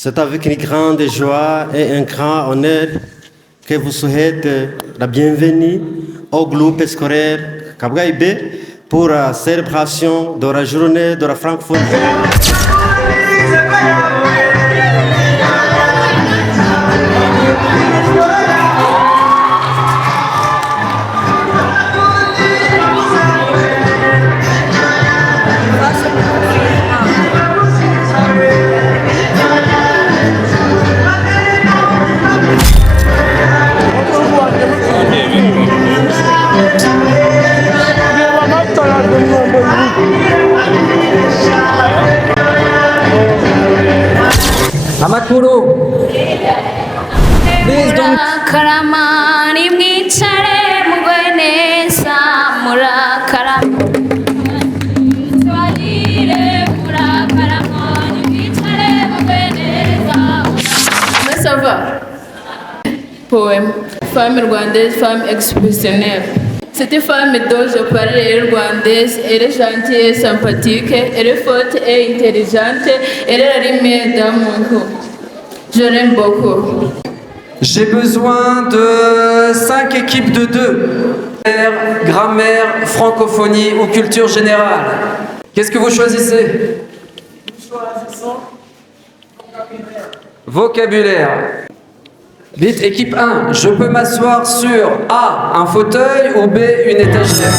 C'est avec une grande joie et un grand honneur que vous souhaite la bienvenue au groupe scolaire Kabgaïbe pour la célébration de la journée de la francophonie. Amakuru. Please don't. Karamani mwichare mugwene samura karam. Swalire mura karamani mwichare mugwene samura. Ça va. Poème. Femme rwandaise, femme expressionnelle. Cette femme dont je parlais est rwandaise, elle est gentille et sympathique, elle est forte et intelligente, elle est la lumière dans mon cou. Je l'aime beaucoup. J'ai besoin de 5 équipes de 2. Grammaire, francophonie ou culture générale. Qu'est-ce que vous choisissez? Nous choisissons vocabulaire. Vite, équipe 1, je peux m'asseoir sur A, un fauteuil ou B, une étagère.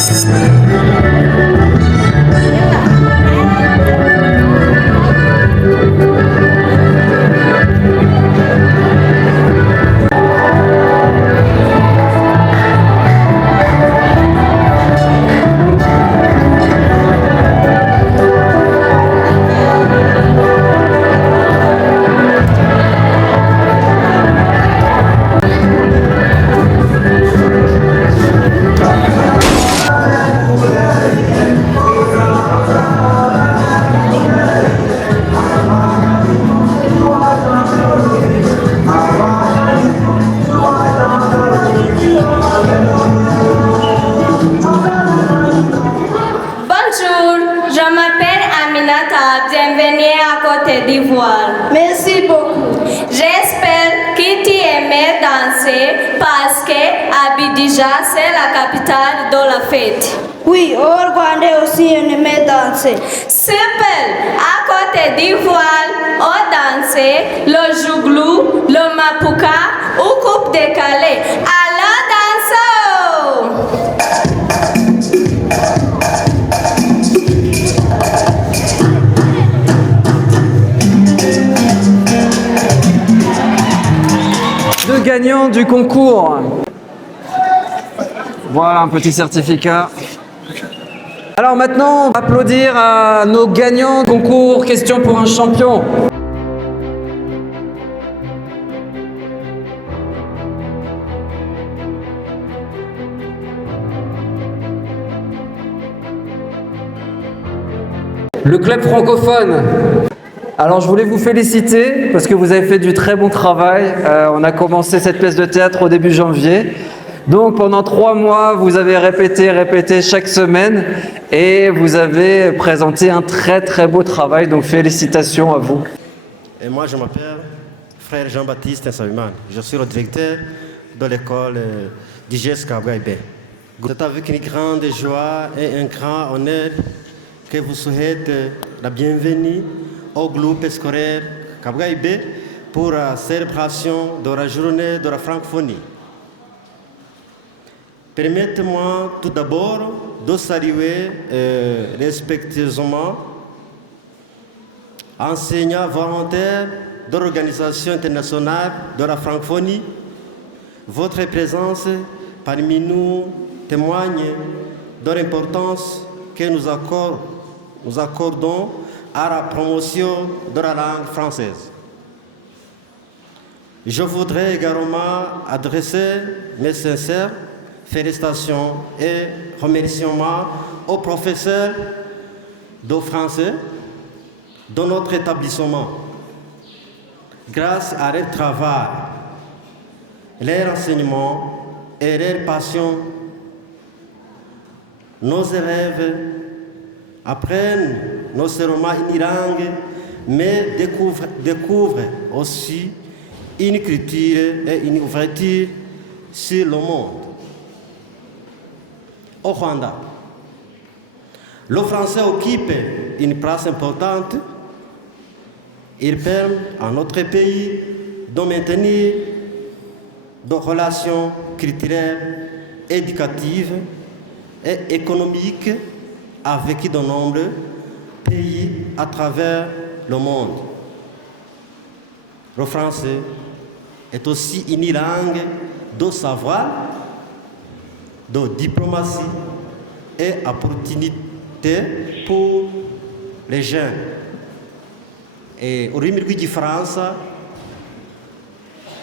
Bienvenue à Côte d'Ivoire. Merci beaucoup. J'espère que tu aimais danser parce que Abidjan, c'est la capitale de la fête. Oui, au Rwanda aussi on aimait danser. Super! À Côte d'Ivoire, on dansait le jouglou, le mapuka ou coupe décalée. Alors dansons! Deux gagnants du concours. Voilà un petit certificat. Alors maintenant, on va applaudir à nos gagnants du concours Question pour un champion. Le club francophone. Alors je voulais vous féliciter parce que vous avez fait du très bon travail. On a commencé cette pièce de théâtre au début janvier. Donc pendant 3 mois, vous avez répété chaque semaine et vous avez présenté un très beau travail. Donc félicitations à vous. Et moi je m'appelle frère Jean-Baptiste Nsabiman. Je suis le directeur de l'école d'IGES Kabgaïbe. C'est avec une grande joie et un grand honneur que vous souhaite la bienvenue au groupe scolaire Kabgaïbe pour la célébration de la journée de la francophonie. Permettez-moi tout d'abord de saluer respectueusement enseignants volontaires de l'Organisation internationale de la francophonie. Votre présence parmi nous témoigne de l'importance que nous accordons à la promotion de la langue française. Je voudrais également adresser mes sincères félicitations et remerciements aux professeurs de français de notre établissement. Grâce à leur travail, leur enseignement et leur passion, nos élèves apprennent non seulement une langue, mais découvre aussi une culture et une ouverture sur le monde. Au Rwanda, le français occupe une place importante. Il permet à notre pays de maintenir des relations culturelles, éducatives et économiques avec de nombreux pays à travers le monde. Le français est aussi une langue de savoir, de diplomatie et opportunité pour les jeunes. Ururimi rw'igifaransa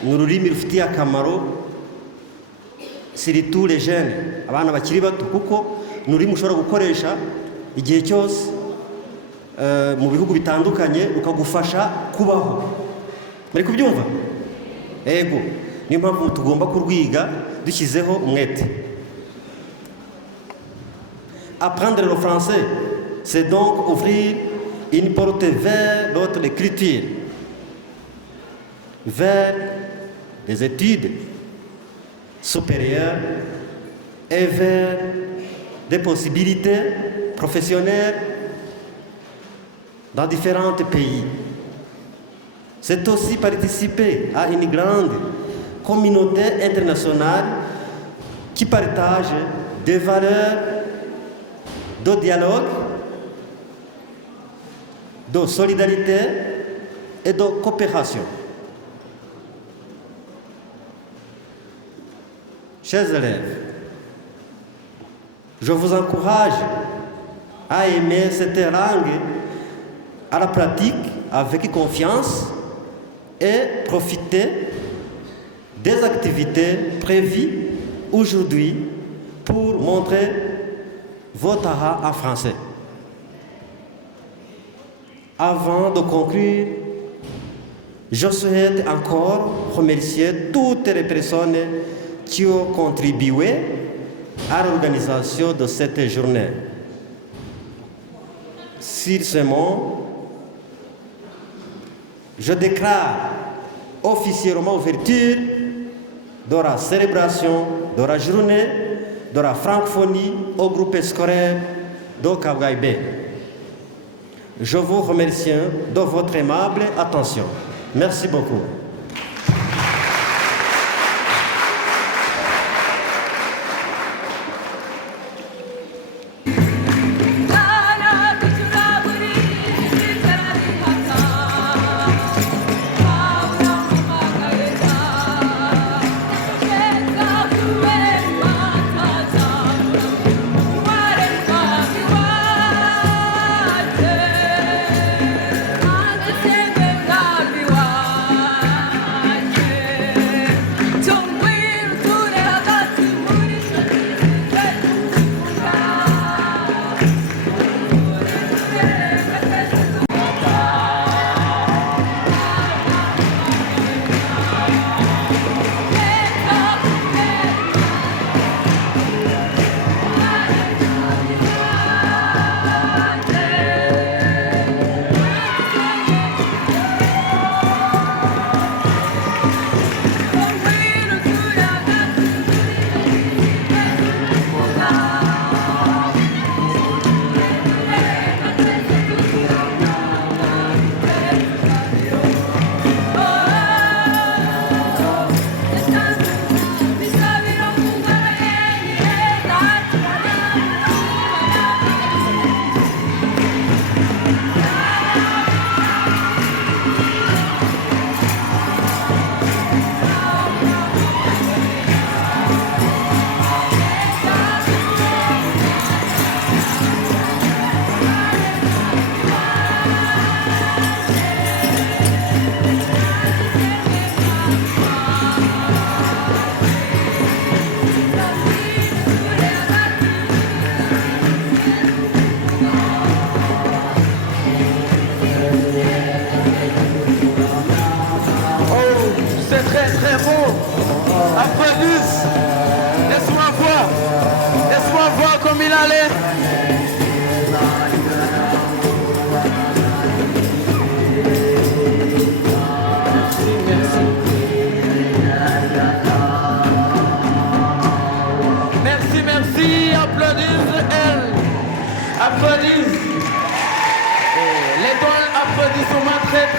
ni ururimi rufitiye akamaro surtout les jeunes, abana bakiri bato, kuko ni ururimi ushobora gukoresha igihe cyose mu bihugu bitandukanye rukagufasha kubaho. Muri kubyumva? Ego, niyo mpamvu tugomba kurwiga dushyizeho umwete. Apprendre le français, c'est donc ouvrir une porte vers d'autres cultures, vers des études supérieures et vers des possibilités professionnelles dans différents pays. C'est aussi participer à une grande communauté internationale qui partage des valeurs de dialogue, de solidarité et de coopération. Chers élèves, je vous encourage à aimer cette langue, à la pratique avec confiance et profiter des activités prévues aujourd'hui pour montrer votre art en français. Avant de conclure, je souhaite encore remercier toutes les personnes qui ont contribué à l'organisation de cette journée. Sur ce mot, je déclare officiellement l'ouverture de la célébration de la journée de la francophonie au groupe scolaire de Kabgaïbé. Je vous remercie de votre aimable attention. Merci beaucoup.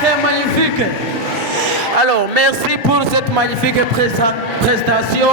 très magnifique. Alors, merci pour cette magnifique prestation.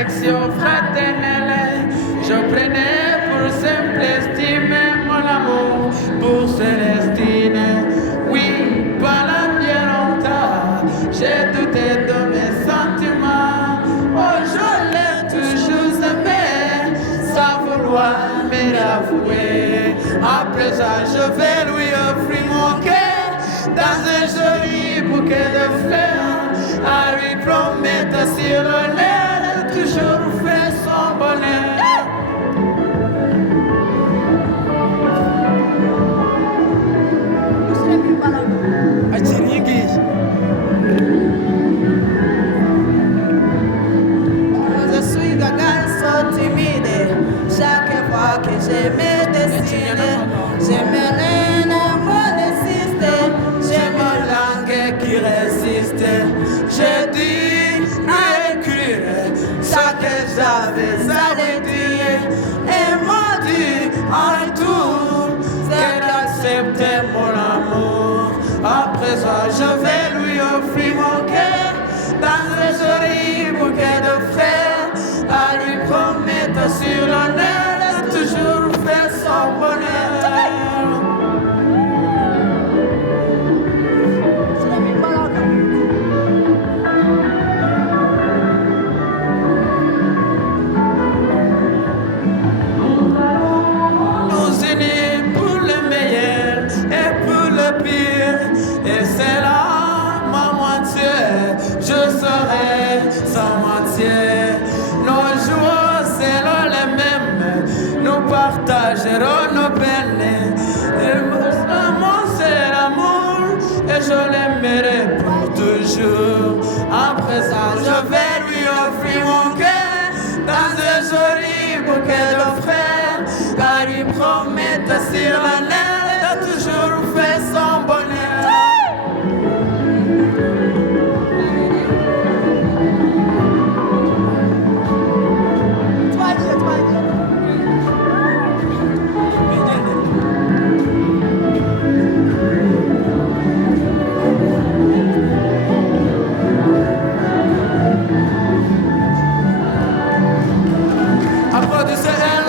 affection fraternelle. Je prenais pour simple estime mon amour pour Célestine. Oui, pendant bien longtemps, j'ai douté de mes sentiments. Oh, je l'ai toujours aimé, sans vouloir me l'avouer. À présent, je vais lui offrir mon cœur dans un joli bouquet de fleurs, à lui promettre sur l'honneur de toujours faire son bonheur. j'ai dû écrire ce que j'avais à lui dire. Et m'a dit en retour qu'elle acceptait mon amour. À présent, je vais lui offrir mon cœur dans un joli bouquet de fleurs, à lui promettre sur l'honneur de toujours faire son bonheur. Nous unis pour le meilleur et pour le pire, et c'est là ma moitié, je serai sa moitié. Nos jours seront les mêmes, nous partagerons nos peines. Et mon amour c'est l'amour, et je l'aimerai pour toujours. À présent je vais lui offrir mon cœur dans un joli bouquet de fleurs, car lui promettre sur l'honneur de toujours faire son bonheur.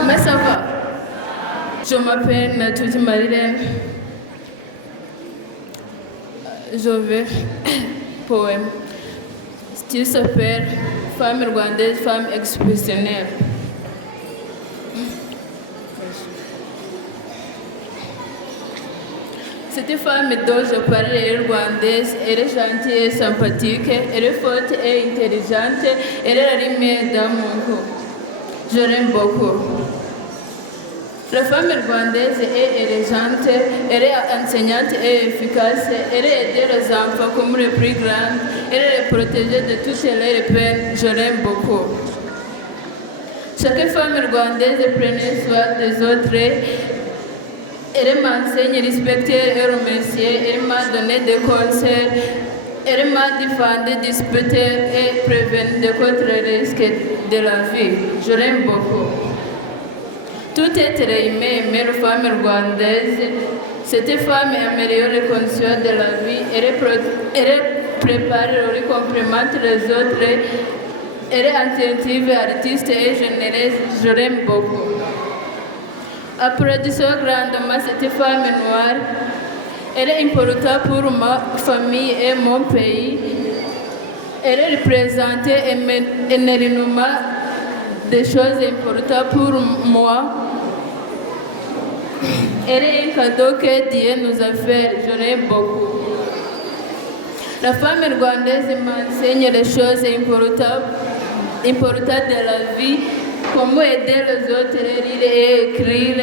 Mais ça va. Je m'appelle Natuti Marilène. Je vais poème. Style s'appelle Femme rwandaise, femme expressionnelle. Cette femme dont je parlais est rwandaise, elle est gentille et sympathique, elle est forte et intelligente, elle est la lumière dans mon cou. Je l'aime beaucoup. La femme rwandaise est élégante, elle est enseignante et efficace, elle aide les enfants comme les plus grands, elle est protégée de toutes les peines, je l'aime beaucoup. Chaque femme rwandaise prenait soin des autres, elle m'enseigne, respecter et remercier, elle m'a donné des conseils, elle m'a défendu, disputé et prévenu contre les risques de la vie. Je l'aime beaucoup. Tout être aimé, la femme rwandaise. Cette femme améliore les conditions de la vie, elle prépare, elle complimente les autres, elle est attentive, artiste et généreuse. Je l'aime beaucoup. Applaudissons grandement cette femme noire. Elle est importante pour ma famille et mon pays. Elle est représentée énormément de choses importantes pour moi. Elle est un cadeau que Dieu nous a fait. Je l'aime beaucoup. La femme rwandaise m'enseigne les choses importantes de la vie, comment aider les autres, lire et écrire.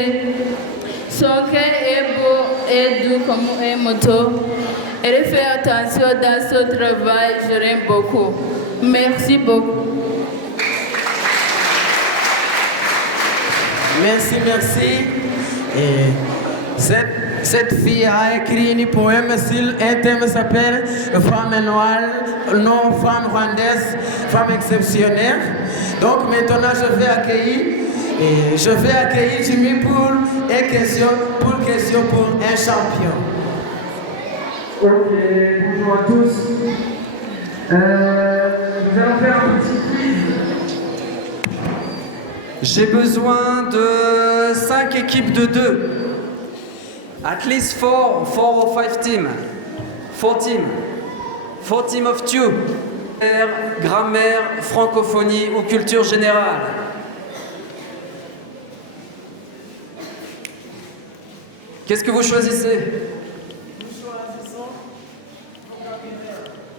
Son cœur est beau et doux comme un moto. Elle fait attention dans son travail, je l'aime beaucoup. Merci beaucoup. Merci. Et cette fille a écrit un poème sur un thème qui s'appelle Femme noire, non femme rwandaise, femme exceptionnelle. Donc maintenant je vais accueillir Jimmy pour une question pour un champion. Ok, bonjour à tous. Nous allons faire un petit quiz. J'ai besoin de 5 équipes de 2. At least 4 or 5 teams. 4 teams. 4 teams of 2. Grammaire, francophonie ou culture générale. Qu'est-ce que vous choisissez?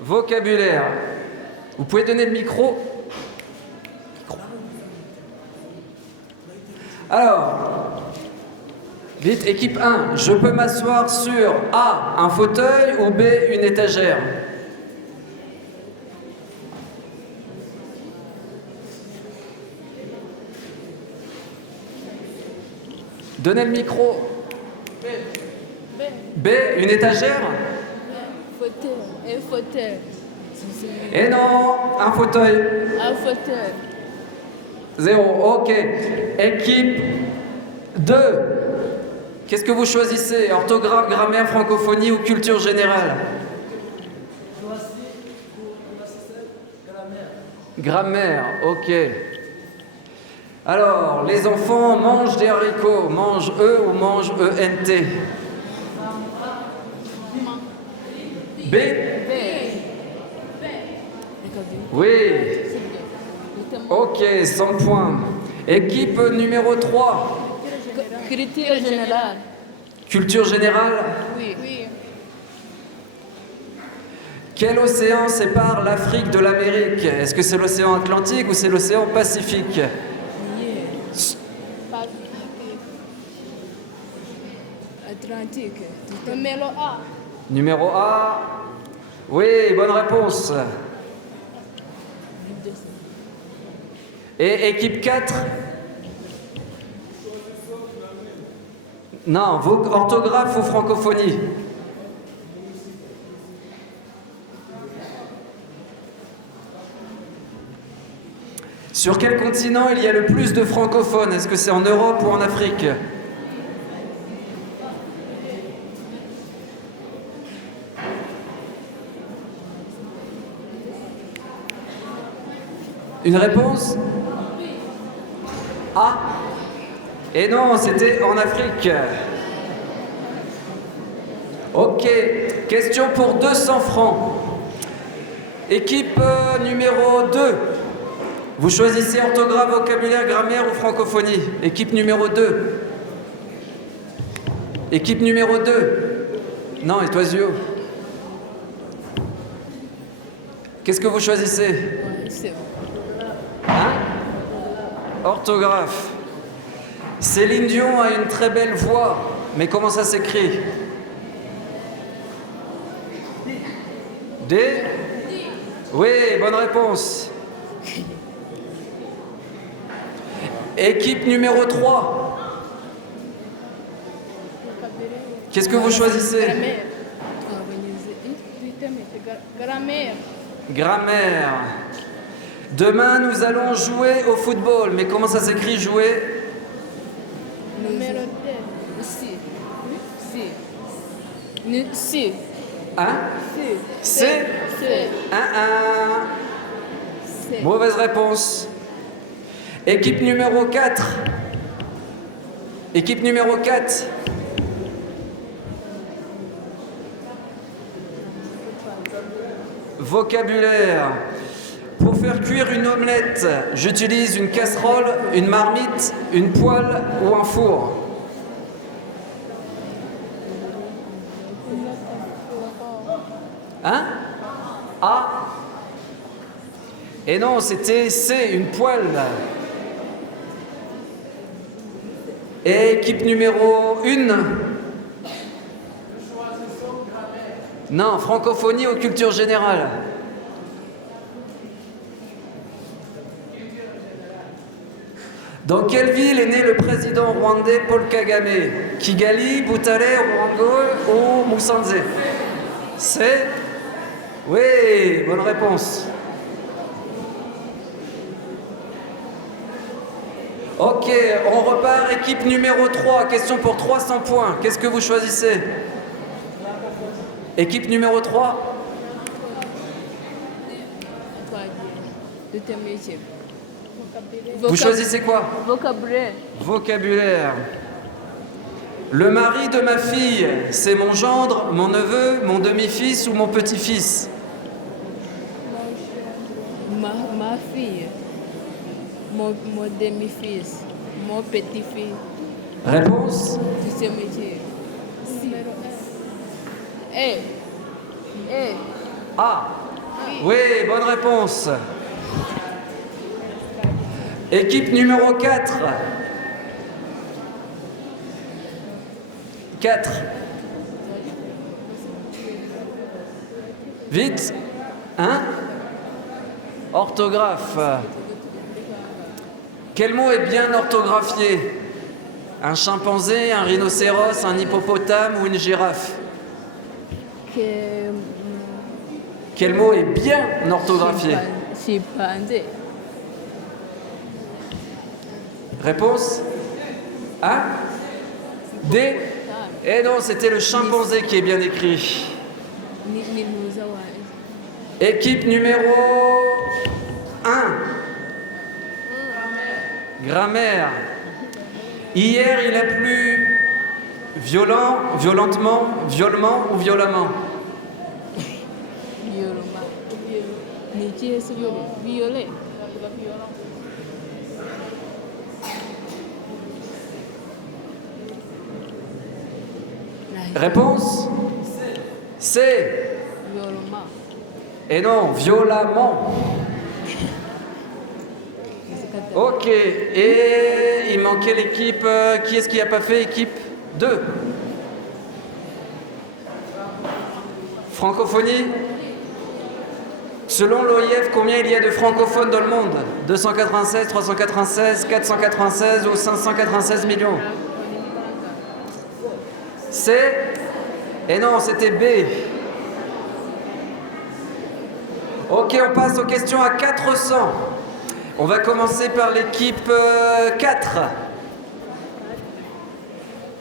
Vocabulaire. Vous pouvez donner le micro. Alors, vite, équipe 1. Je peux m'asseoir sur A, un fauteuil ou B, une étagère? Donnez le micro. B, une étagère? Fauteuil, un fauteuil. Et non, un fauteuil. Un fauteuil. 0, ok. Équipe 2. Qu'est-ce que vous choisissez? Orthographe, grammaire, francophonie ou culture générale? Grammaire, ok. Alors, les enfants mangent des haricots. Mangent E ou mangent ENT? B? Oui. Ok, 100 points. Équipe numéro 3. Culture générale. Culture générale. Oui. Quel océan sépare l'Afrique de l'Amérique? Est-ce que c'est l'océan Atlantique ou c'est l'océan Pacifique? Atlantique. Numéro A. Numéro A. Oui, bonne réponse. Et équipe 4. Non, orthographe ou francophonie? Sur quel continent il y a le plus de francophones? Est-ce que c'est en Europe ou en Afrique? Une réponse? Ah. Et non, c'était en Afrique. Ok, question pour 200 francs. Équipe numéro 2. Vous choisissez orthographe, vocabulaire, grammaire ou francophonie? Équipe numéro 2. Équipe numéro 2. Non, Etoisio. Qu'est-ce que vous choisissez? Hein? Orthographe. Céline Dion a une très belle voix, mais comment ça s'écrit? D? Oui, bonne réponse. Équipe numéro 3. Qu'est-ce que vous choisissez? Grammaire. Grammaire. Demain, nous allons jouer au football. Mais comment ça s'écrit, jouer? Numéro 2. Si. Hein? C. Mauvaise réponse. Équipe numéro 4. Équipe numéro 4. Vocabulaire. Pour faire cuire une omelette, j'utilise une casserole, une marmite, une poêle ou un four. Hein? A. Et non, c'était C, une poêle. Et équipe numéro 1. Non, francophonie ou culture générale? Dans quelle ville est né le président rwandais Paul Kagame? Kigali, Butare, Rwanda ou Musanze? C'est? Oui, bonne réponse. Ok, on repart, équipe numéro 3, question pour 300 points. Qu'est-ce que vous choisissez? Équipe numéro 3. Vous choisissez quoi? Vocabulaire. Vocabulaire. Le mari de ma fille, c'est mon gendre, mon neveu, mon demi-fils ou mon petit-fils? Ma fille. Mon demi-fils. Mon petit-fils. Réponse? Du ce métier. Si. A. Oui, bonne réponse. Équipe numéro 4. 4. Vite. Hein? Orthographe. Quel mot est bien orthographié? Un chimpanzé, un rhinocéros, un hippopotame ou une girafe? Quel mot est bien orthographié? Chimpanzé. Réponse? A? D? Eh non, c'était le chimpanzé qui est bien écrit. Équipe numéro 1. Grammaire. Hier, il a plu violent, violentement, violemment ou violemment? Violet. Réponse? C. Violemment. Et non, violemment. Ok, et il manquait l'équipe. Qui est-ce qui n'a pas fait? Équipe 2. Francophonie. Selon l'OIF, combien il y a de francophones dans le monde? 296, 396, 496 ou 596 millions? C. Et non, c'était B. Ok, on passe aux questions à 400. On va commencer par l'équipe 4.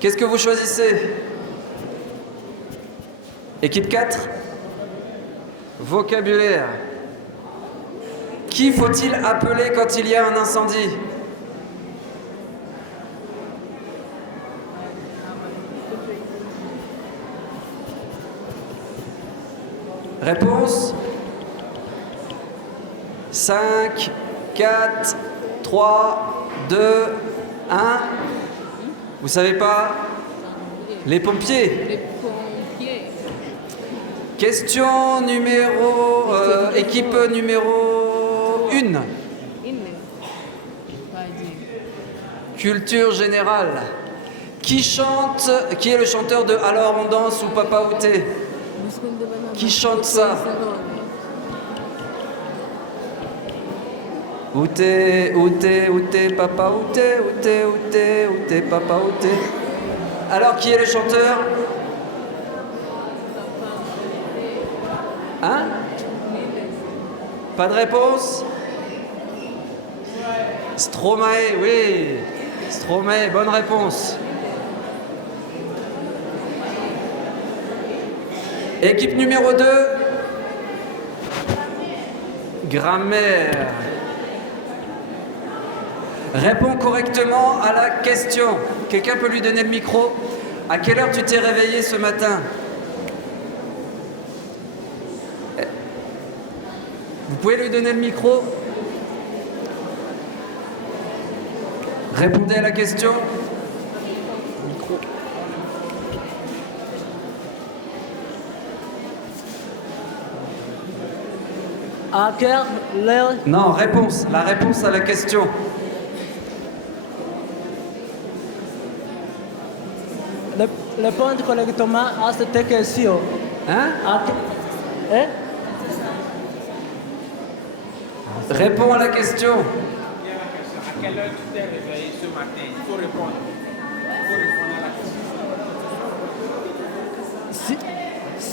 Qu'est-ce que vous choisissez? Équipe 4. Vocabulaire. Qui faut-il appeler quand il y a un incendie? Réponse? 5, 4, 3, 2, 1. Vous savez pas? Les pompiers. Les pompiers. Question numéro... équipe numéro 1. Culture générale. Qui chante... Qui est le chanteur de Alors on danse ou Papa Outé? Qui chante ça? Outé, outé, outé, papa outé, outé, outé, outé, papa outé. Alors, qui est le chanteur? Hein? Pas de réponse? Stromae, oui. Stromae, bonne réponse. Équipe numéro 2. Grammaire. Réponds correctement à la question. Quelqu'un peut lui donner le micro? À quelle heure tu t'es réveillé ce matin? Vous pouvez lui donner le micro? Répondez à la question. Micro. À quelle heure? Non, réponse. La réponse à la question. Répondre correctement à cette question. Hein? Hein? Réponds à la question. À quelle heure tu t'es réveillé ce matin? Il faut répondre. Il faut répondre à la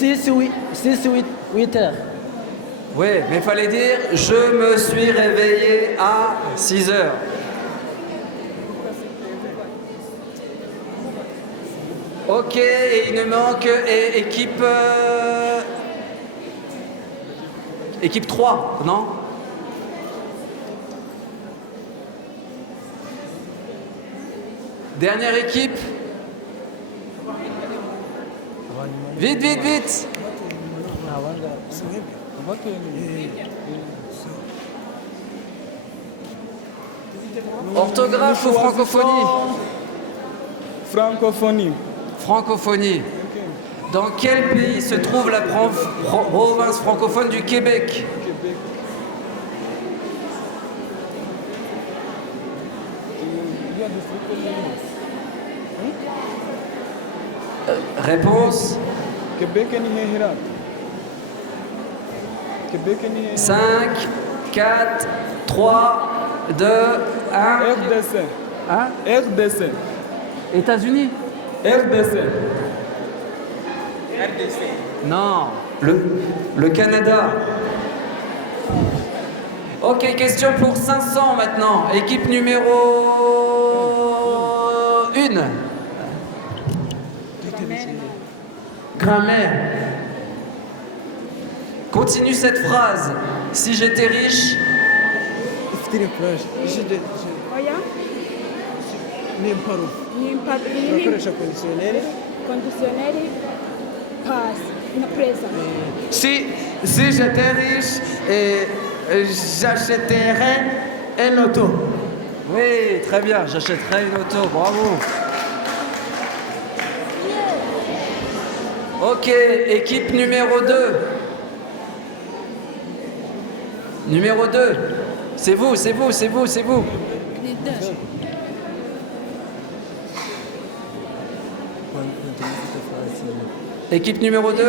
question. 8 heures. Oui, mais il fallait dire « Je me suis réveillé à 6 heures ». Ok, et il nous manque équipe... équipe 3, non? Dernière équipe. Vite, vite, vite. Orthographe ou francophonie? Francophonie. Francophonie. Dans quel pays se trouve la province francophone du Québec? Réponse? 5, 4, 3, 2, 1. RDC. Hein? RDC. États-Unis? RDC. Non. Le Canada. Ok, question pour 500 maintenant. Équipe numéro 1. Grammaire. Continue cette phrase. Si j'étais riche, Si j'étais riche, j'achèterais un auto. oui, très bien, j'achèterais une auto, bravo. Ok, équipe numéro 2. Numéro 2. C'est vous, c'est vous, c'est vous, c'est vous. Équipe numéro 2.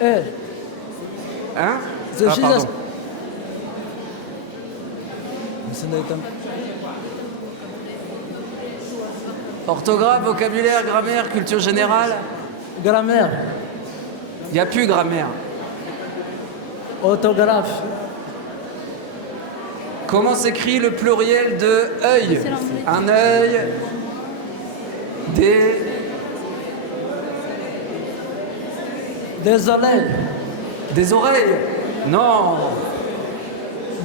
Eh, Hein? the Ah, pardon. Orthographe, vocabulaire, grammaire, culture générale. Grammaire, Il n'y a plus grammaire. orthographe, Comment s'écrit le pluriel de œil? Un œil, désolé, des oreilles? Non.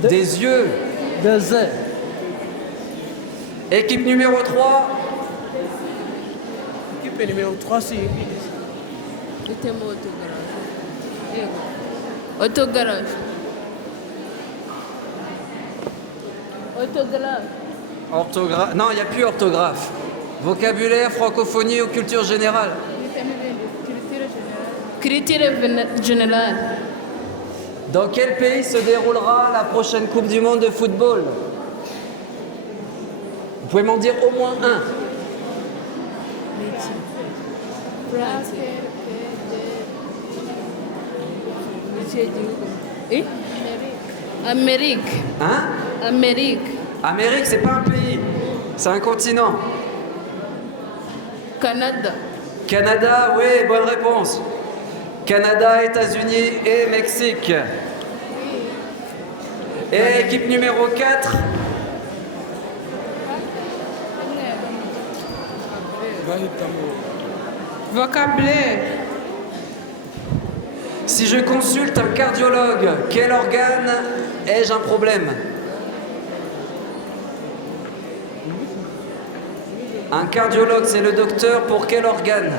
Des yeux. des ailes, Équipe numéro 3. Équipe numéro 3, c'est Autographe. Orthographe. Non, il n'y a plus orthographe. Vocabulaire, francophonie ou culture générale? Culture générale. Dans quel pays se déroulera la prochaine Coupe du Monde de football? Vous pouvez m'en dire au moins un. Amérique. Hein? Amérique. Amérique, c'est pas un pays, c'est un continent. Canada. Canada, oui, bonne réponse. Canada, États-Unis et Mexique. Et équipe numéro 4. Vocabulaire. Si je consulte un cardiologue, quel organe ai-je un problème? Un cardiologue, c'est le docteur pour quel organe?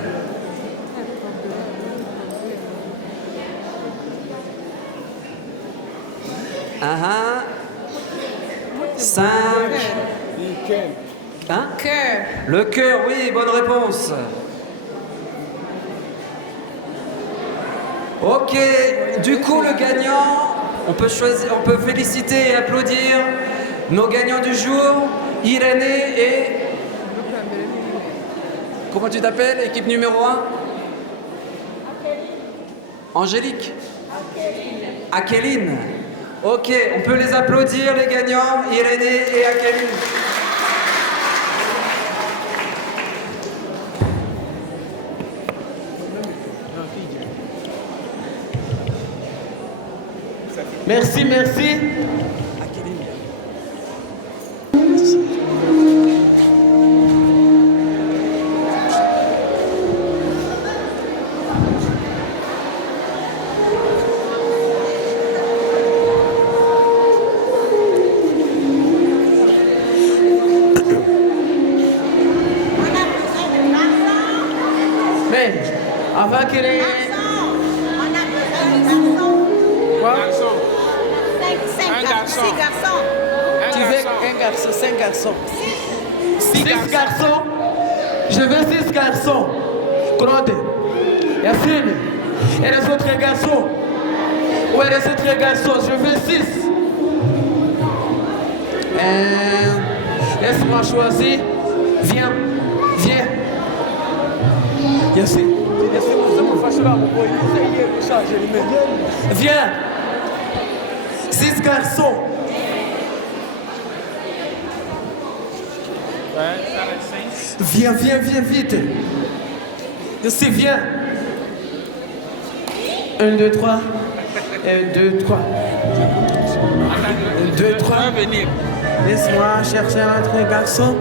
Ah, 5. Hein? Cœur. Le cœur, oui, bonne réponse. Ok, du coup le gagnant, on peut féliciter et applaudir nos gagnants du jour, Irénée et... Comment tu t'appelles, équipe numéro 1? Angélique. Akéline. Ok, on peut les applaudir les gagnants, Irénée et Akéline. Merci, merci. Mais avant que les... Quoi? Tu veux un garçon, 5 garçons. 6 garçons. Je veux 6 garçons. Claude, Yacine, et les autres garçons. Où est les autres garçons? Je veux 6. Laisse-moi choisir. Viens, viens. Yacine. Viens. 6 garçons. Viens, viens, viens vite. Je sais, viens. 1, 2, 3. 1, 2, 3. 1, 2, 3. Laisse-moi chercher un autre garçon.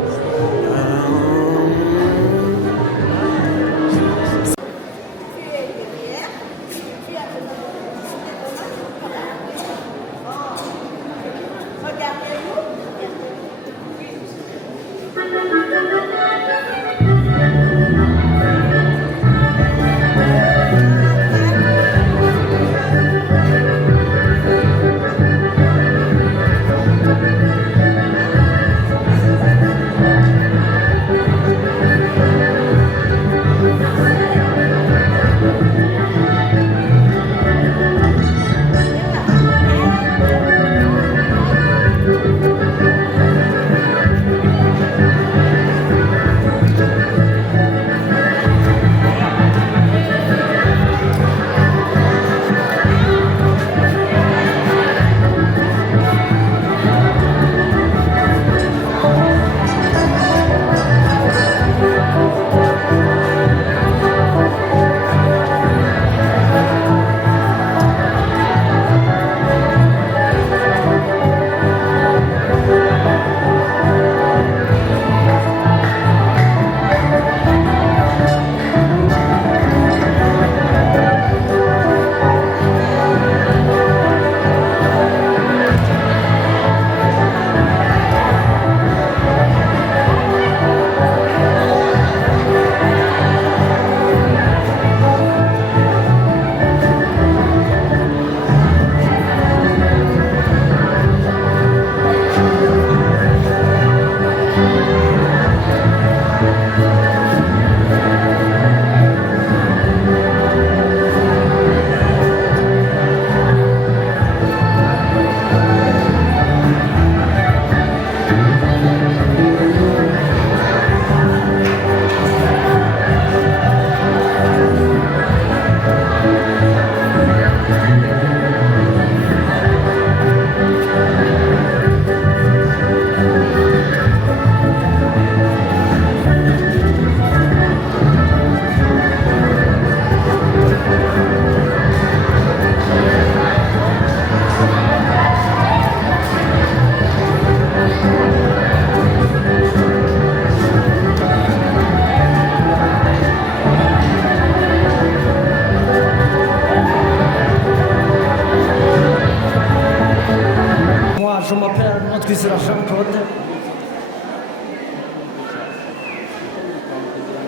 Je m'appelle notre fils Jean-Claude.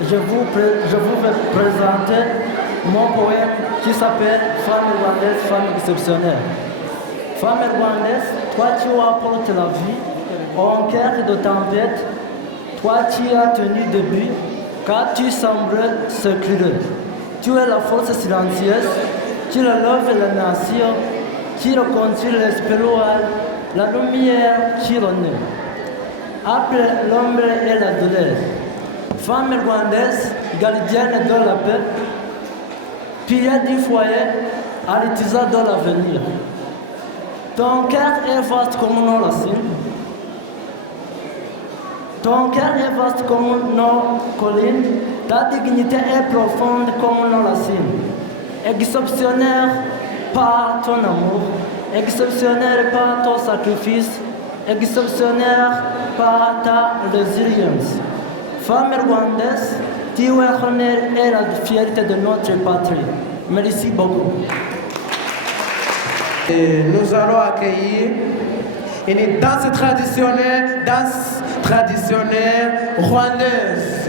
Je vous vais présenter mon poème qui s'appelle Femme rwandaise, femme exceptionnelle. Femme rwandaise, toi qui apportes la vie en cœur de tempête, toi qui as tenu debout, car tu sembles séculaire. Tu es la force silencieuse qui relève les nations, qui reconstruit l'espoir, la lumière qui renaît. Après l'ombre et la douleur, femme rwandaise, gardienne de la paix, pilier du foyer, artisan de l'avenir. Ton cœur est vaste comme nos racines. Ton cœur est vaste comme nos collines. Ta dignité est profonde comme nos racines. Exceptionnel par ton amour, exceptionnel par ton sacrifice, exceptionnel par ta résilience. Femme rwandaise, tu es l'honneur et la fierté de notre patrie. Merci beaucoup. Et nous allons accueillir une danse traditionnelle rwandaise.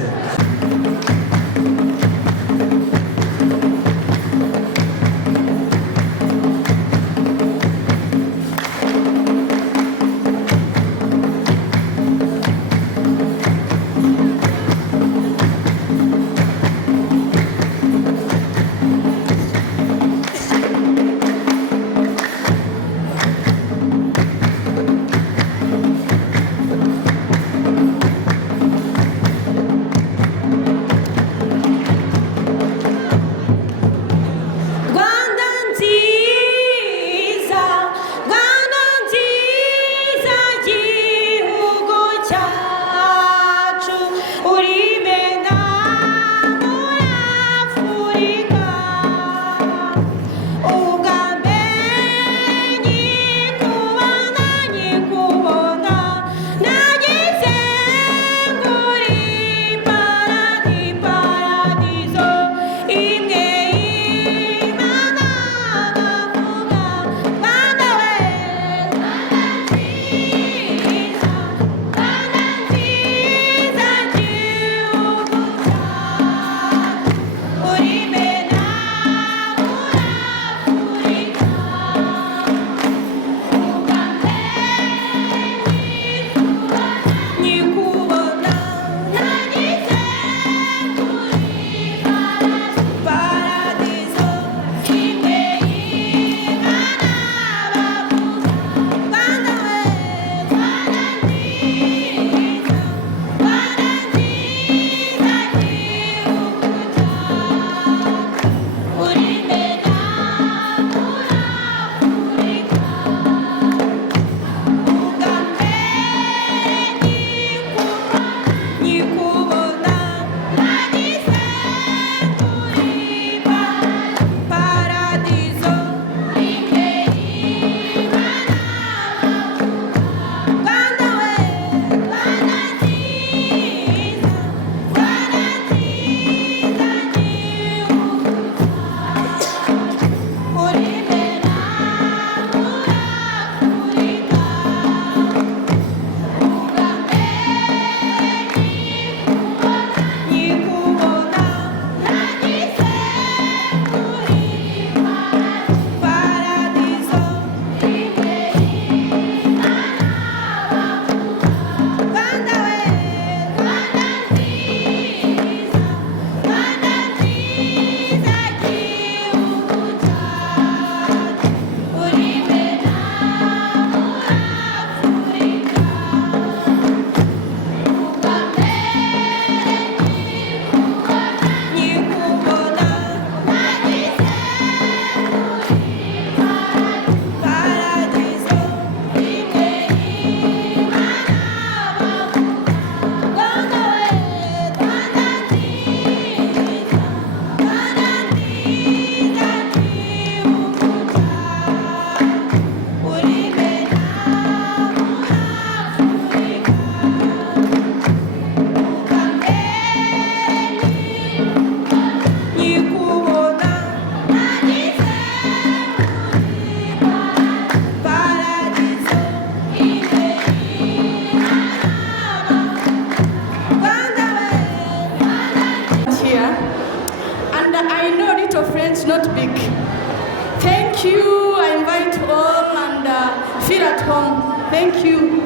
Thank you.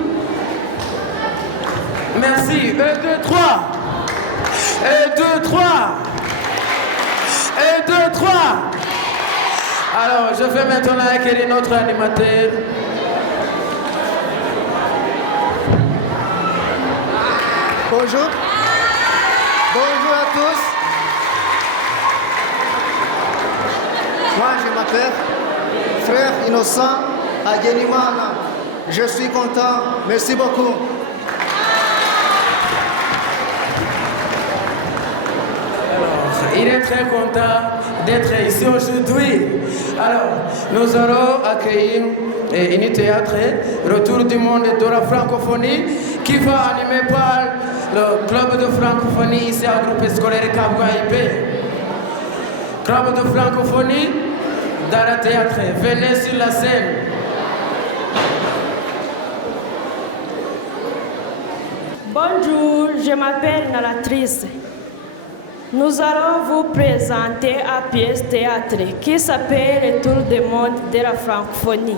Merci. 1, 2, 3. 1, 2, 3. 1, 2, 3. Alors, je vais maintenant accueillir notre animateur. Bonjour. Bonjour à tous. Moi, je m'appelle Frère Innocent Agenimana. Je suis content. Merci beaucoup. Il est très content d'être ici aujourd'hui. Alors, nous allons accueillir une théâtre, Retour du monde de la francophonie, qui va animer par le club de francophonie ici à groupe scolaire Kabouaïbé. Club de francophonie dans le théâtre. Venez sur la scène. Bonjour, je m'appelle Nalatrice. Nous allons vous présenter une pièce théâtre qui s'appelle Le Tour du monde de la francophonie.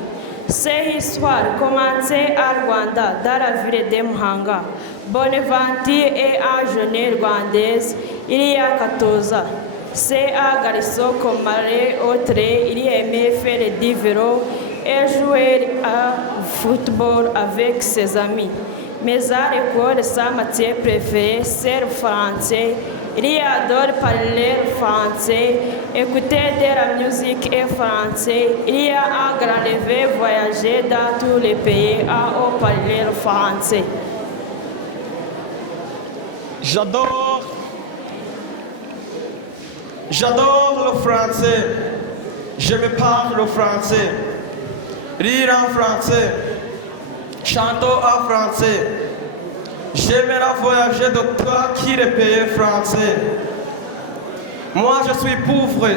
Cette histoire commençait à Rwanda, dans la ville de Muhanga. Bonaventure est un jeune rwandais, il y a 14 ans. C'est un garçon comme Marie autre, il aimait faire du vélo et jouer au football avec ses amis. Mais à l'école, sa matière préférée, c'est le français. Il adore parler français, écouter de la musique en français. Il a un grand rêve voyager dans tous les pays à parler français. J'adore le français. Je me parle le français. Rire en français. Chanter en français. J'aimerais voyager de toi qui est pays français. Moi je suis pauvre.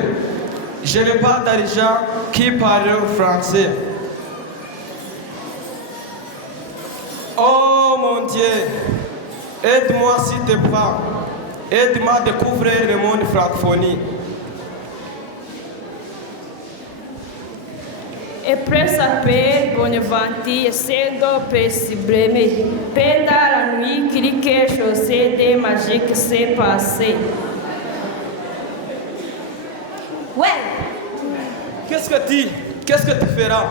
Je n'ai pas d'argent qui parle français. Oh mon Dieu, aide-moi s'il te plaît. Aide-moi à découvrir le monde francophonie. Après sa paix, Bonaventure s'est possible. Pendant la nuit, quelque chose de magique s'est passé. Ouais, Qu'est-ce que tu feras?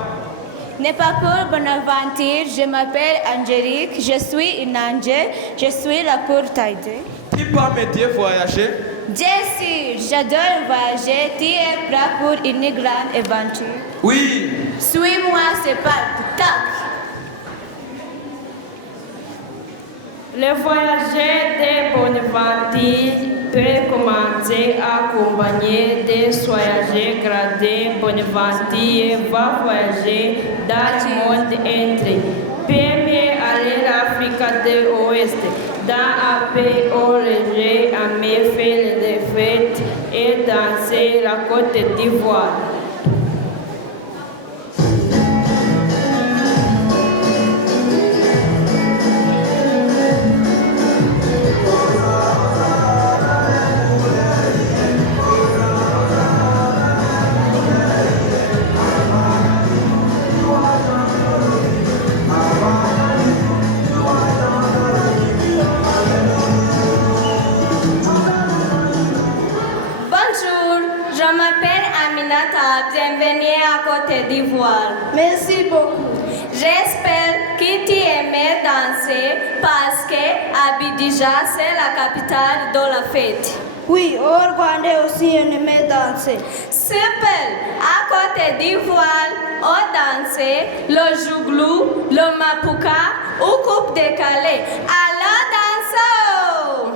n'est pas pour Bonaventure, je m'appelle Angélique, je suis une ange, je suis là pour t'aider. Tu peux m'aider à voyager? Jessie, j'adore voyager, tu es prêt pour une grande aventure? Oui. Suis-moi, c'est parti, tac! Le voyage de Bonaventure peut commencer accompagné de voyageurs gradés. Bonaventure va voyager dans le monde entier. Premier aller à l'Afrique de l'Ouest, dans un pays où les gens aimaient faire des fêtes et danser la Côte d'Ivoire. Bienvenue à Côte d'Ivoire. Merci beaucoup. J'espère que tu aimais danser parce que Abidjan c'est la capitale de la fête. Oui, au Rwanda aussi on aimait danser. Super! À Côte d'Ivoire, on dansait le jouglou, le mapuka ou coupe décalée. Alors dansons!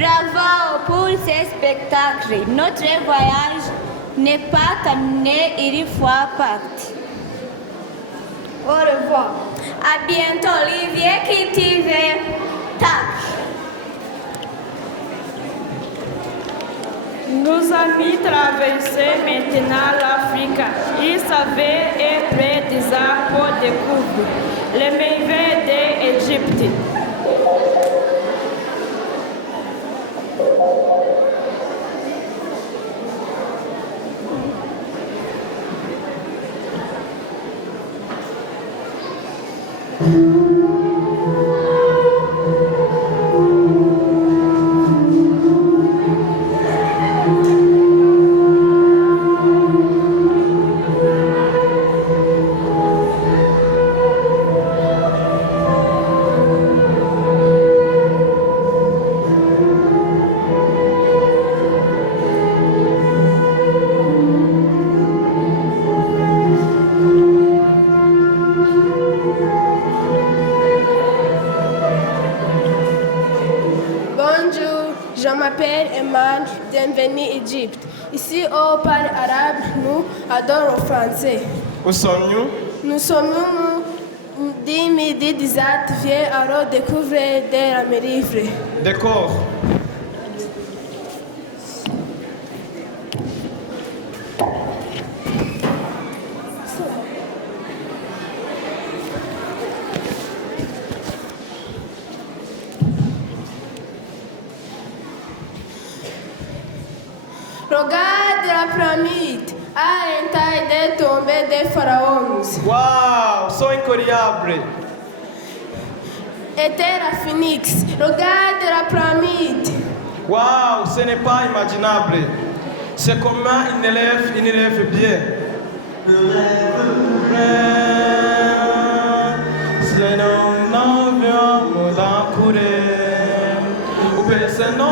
Bravo pour ces spectacles. Notre voyage n'est pas terminé, il faut partir. Au revoir. À bientôt, Olivier Kitivé. Tac. Nos amis traversaient maintenant l'Afrique. Ils savaient et prêts déjà pour découvrir les merveilles d'Égypte. Je m'appelle Eman, bienvenue Égypte. Ici au parle arabe, nous adorons le français. Où sommes-nous? Nous sommes dès midi 17, viens alors découvrir des Amériques. D'accord. Regarde la pyramide, à une taille de tombée des pharaons. Waouh, c'est incroyable. Était la phoenix. Regarde la pyramide. Waouh, ce n'est pas imaginable. C'est comment une élève bien. C'est un avion courir. Ou personne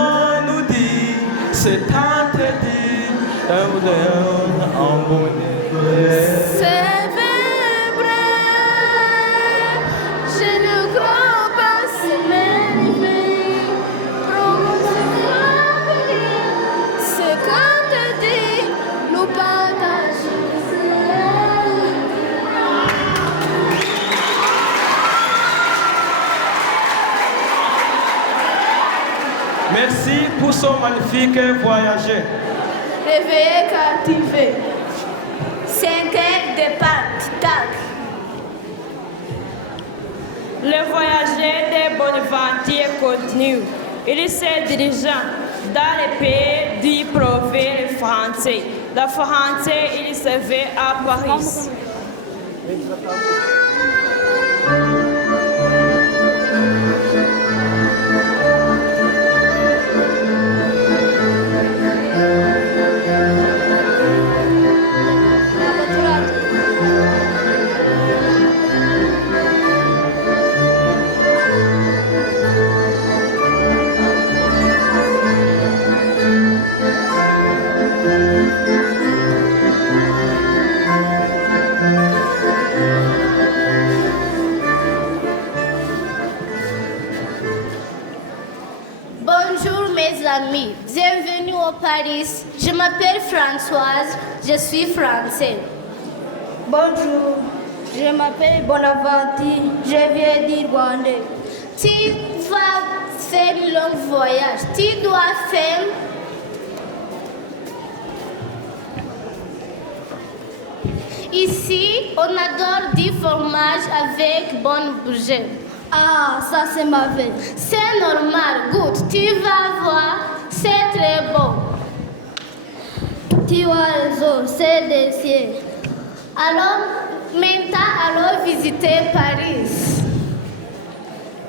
nous dit, c'est tant dit, un bonnet. C'est vrai, je ne crois pas c'est magnifique. C'est comme te dit, nous partageons. Merci pour ce magnifique voyage. Réveillé, captivé. 5 heures de part. Tac. Le voyageur des Bonaventure continue. Il se dirige dans les pays du province français. De français, il se fait à Paris. Bonjour mes amis, bienvenue au Paris. Je m'appelle Françoise, je suis française. Bonjour, je m'appelle Bonaventure, je viens du Rwanda. Tu vas faire un long voyage, tu dois faire ici, on adore du fromage avec bon budget. Ah, ça c'est ma vie. C'est normal, goûte, tu vas voir, c'est très bon. Tu as raison, c'est délicieux. Alors, maintenant, allons visiter Paris.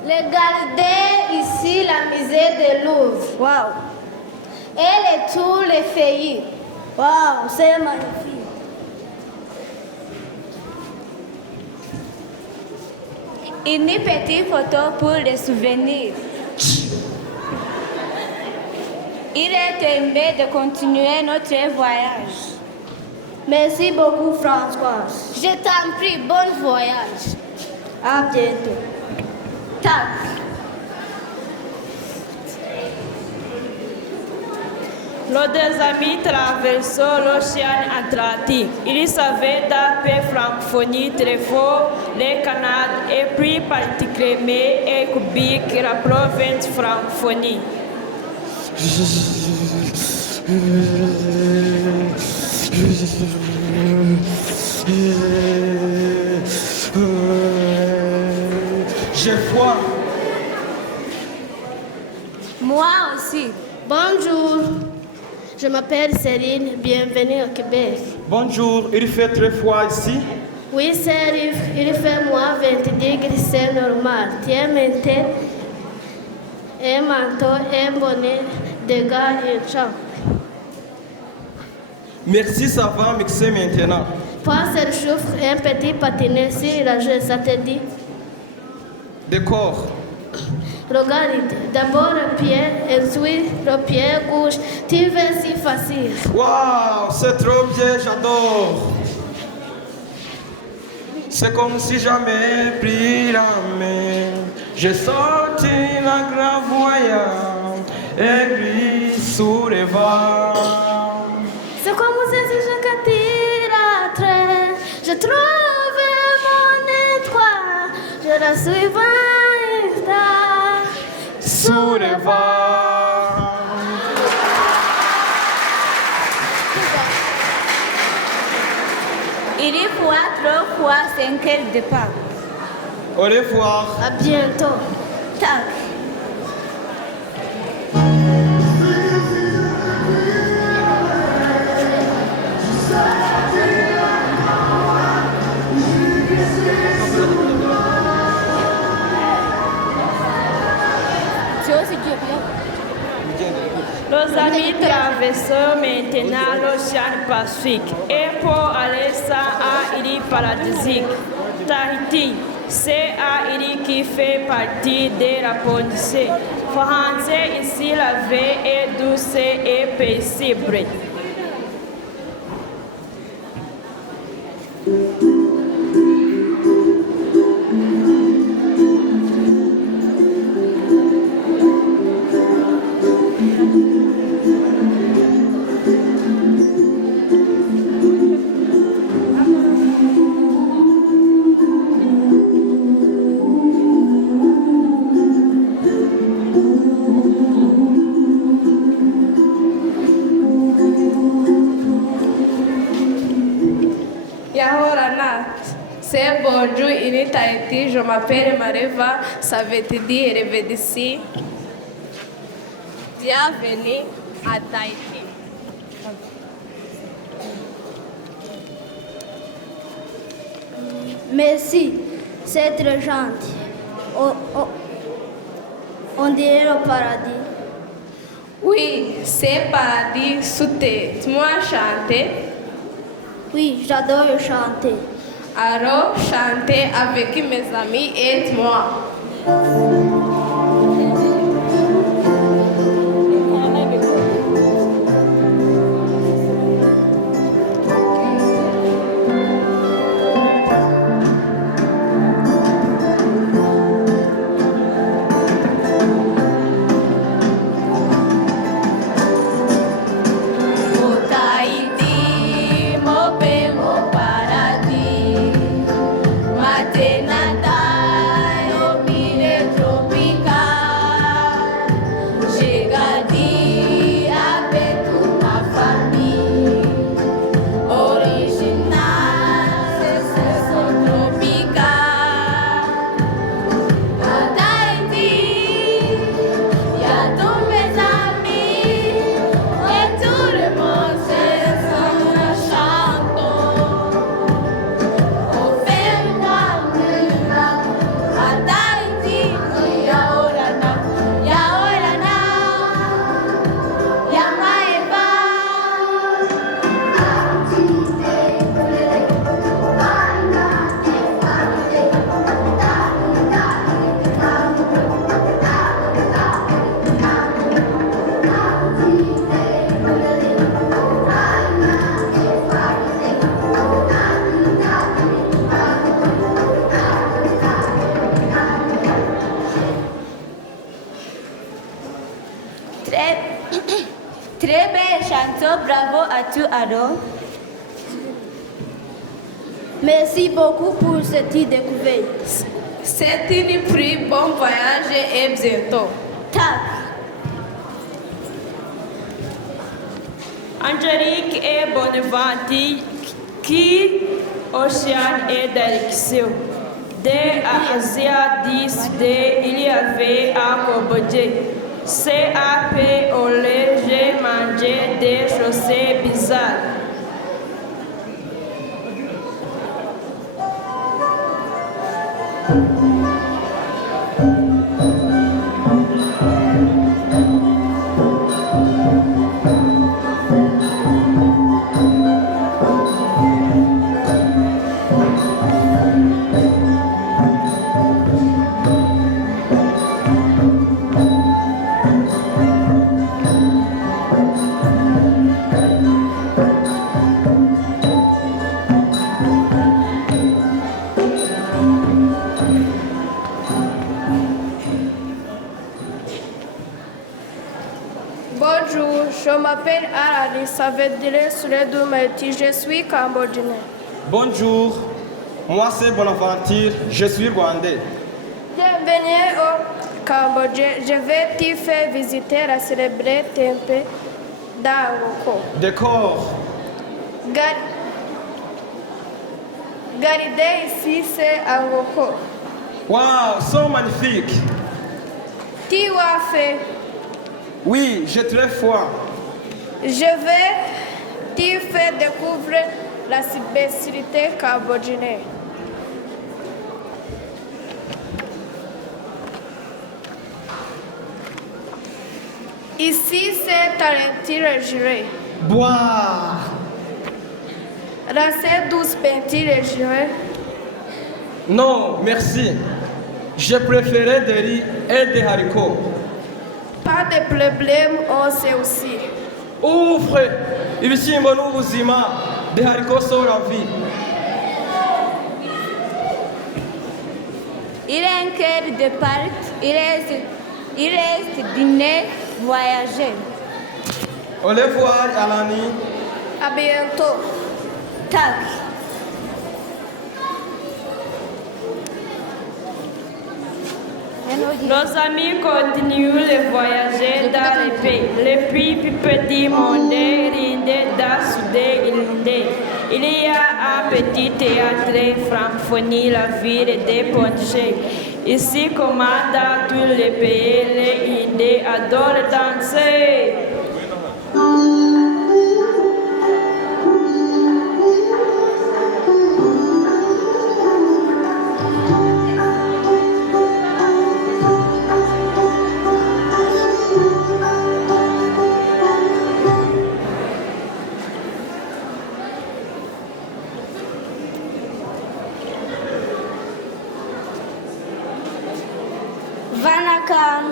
Regardez ici la musée de Louvre. Wow. Et tous les pays. Wow, c'est magnifique. Une petite photo pour les souvenirs. Il est aimé de continuer notre voyage. Merci beaucoup, Françoise. Je t'en prie, bon voyage. À bientôt. Tac. Nos deux amis traversèrent l'océan Atlantique. Ils savaient d'appeler francophonie très fort le Canada et plus particulièrement et Québec, la province francophonie. J'ai froid. Moi aussi. Bonjour. Je m'appelle Céline. Bienvenue au Québec. Bonjour, il fait très froid ici. Oui, c'est il fait moins 20 degrés, c'est normal. Tiens maintenant un manteau, un bonnet, des gars et un champ. Merci, ça va mixer maintenant. Passe le chauffe un petit patinet sur la joue, ça te dit? D'accord. Regarde, d'abord le pied, ensuite le pied gauche. Tu veux si facile. Waouh, c'est trop bien, j'adore. C'est comme si j'avais pris la main. J'ai sorti la grave voyante et glisse sous les vents. C'est comme si je tire à train. Je trouve mon étoile. Je la suis sous les vents. Il est froid, trop froid, 5 heures de départ. Au revoir. À bientôt. Tac. Nos amis traversent maintenant l'océan Pacifique et pour aller à l'île paradisiaque, Tahiti. C'est à l'île qui fait partie de la Polynésie française. Ici, la vie est douce et paisible. C'est bonjour, in Tahiti, je m'appelle Mareva, ça veut dire rêver d'ici. Bienvenue à Tahiti. Merci, c'est très gentil. On dirait le paradis. Oui, c'est paradis sous terre. Tu m'as chanté? Oui, j'adore chanter. Alors, chanter avec mes amis et moi. Très belle chanson, bravo à tout alors. Merci beaucoup pour cette découverte. C'est une prix, bon voyage et bientôt. Tac. Angélique et Bonaventure, qui Océane et d'Alexio. Dès à Asia 10, il y avait à Cambodge. CAP au lait, j'ai mangé des choses bizarres. Bonjour, je m'appelle Arani, ça veut dire sur les deux métiers, je suis cambodgien. Bonjour, moi c'est Bonaventure, je suis rwandais. Bienvenue au Cambodge, je vais te faire visiter la célèbre temple d'Angkor. D'accord. Regardez ici, c'est Angkor. Waouh, sont magnifiques. Tu as fait. Oui, j'ai très froid. Je vais te faire découvrir la spécialité cambodgienne. Ici, c'est talenture juré. Boire. Rassez 12 peintures jurées. Non, merci. Je préférais des riz et des haricots. Pas de problème, on sait aussi. Ouvre. Ibishyimbo n'ubuzima, des haricots sont la vie. Il est un cœur de parc, il reste dîner, voyager. Au revoir, Alani. À bientôt. Tac. Nos amis continuent de voyager dans les pays. Les plus petits mondes, l'Inde, dans l'Inde. Il y a un petit théâtre francophonie, la ville de Ponticher. Ici, comme dans tous les pays, les Indiens adorent danser. Vanakam.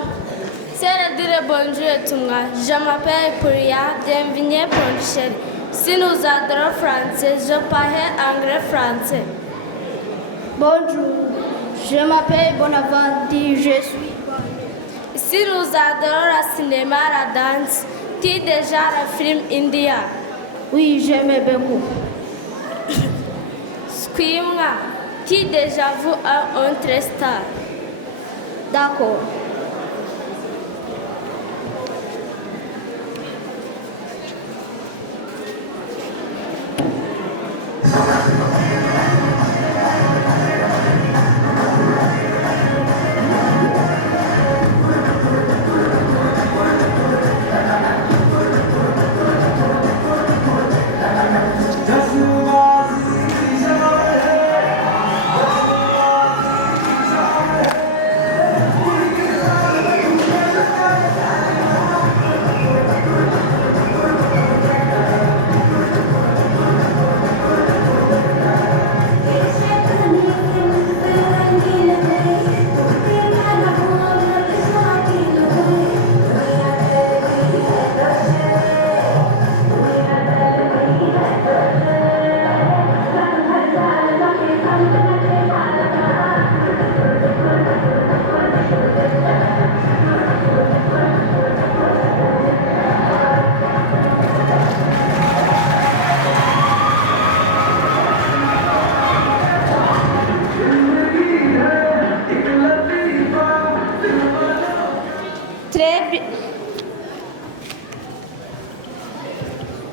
C'est le dire bonjour à tout le monde. Je m'appelle Priya, bienvenue pour le chef. Si nous adorons français, je parle anglais français. Bonjour, je m'appelle Bonaventure, je suis bonne. Si nous adorons le cinéma, la danse, tu déjà le film indien? Oui, j'aime beaucoup. Scream-moi, tu déjà vu un autre star? D'accord.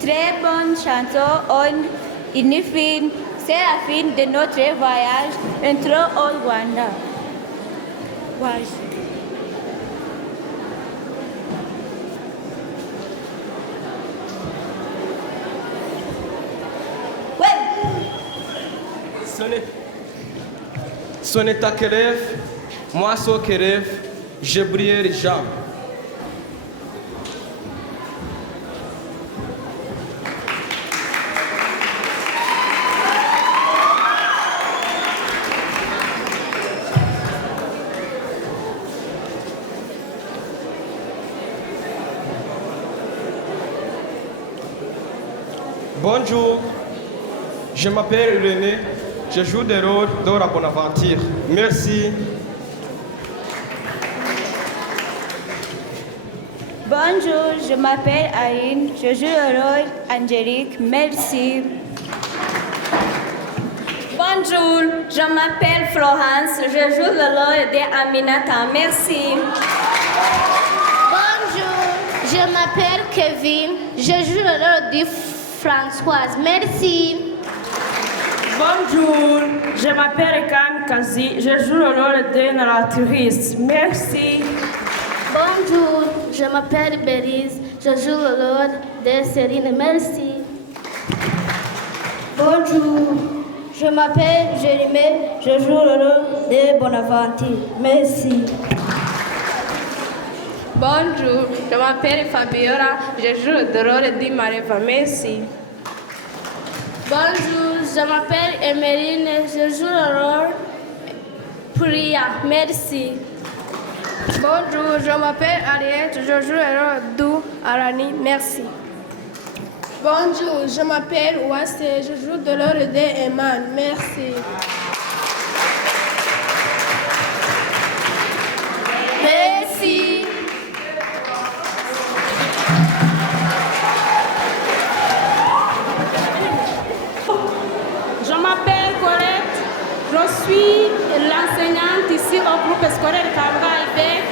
Très bonne chanson, une fin, c'est la fin de notre voyage entre au Rwanda. Soneta Kerev, moi so Kerev, je brille Jean. Bonjour, je m'appelle René, je joue le rôle d'Ora Bonaventure. Merci. Bonjour, je m'appelle Aïn, je joue le rôle Angélique. Merci. Bonjour, je m'appelle Florence, je joue le rôle d'Aminata. Merci. Bonjour, je m'appelle Kevin, je joue le rôle de Françoise. Merci. Bonjour, je m'appelle Kamikazi, je joue le rôle de narratrice. Merci. Bonjour, je m'appelle Belize, je joue le rôle de Céline. Merci. Bonjour, je m'appelle Jérémie, je joue le rôle de Bonaventure. Merci. Bonjour, je m'appelle Fabiola, je joue le rôle de Mareva. Merci. Bonjour, je m'appelle Emeline, je joue le rôle Priya. Merci. Bonjour, je m'appelle Ariette, je joue le rôle d'Ou Arani. Merci. Bonjour, je m'appelle Ouassé, je joue le rôle de Eman. Merci. Merci. Je m'appelle Colette, je suis l'enseignante ici au groupe scolaire Kangaïbe.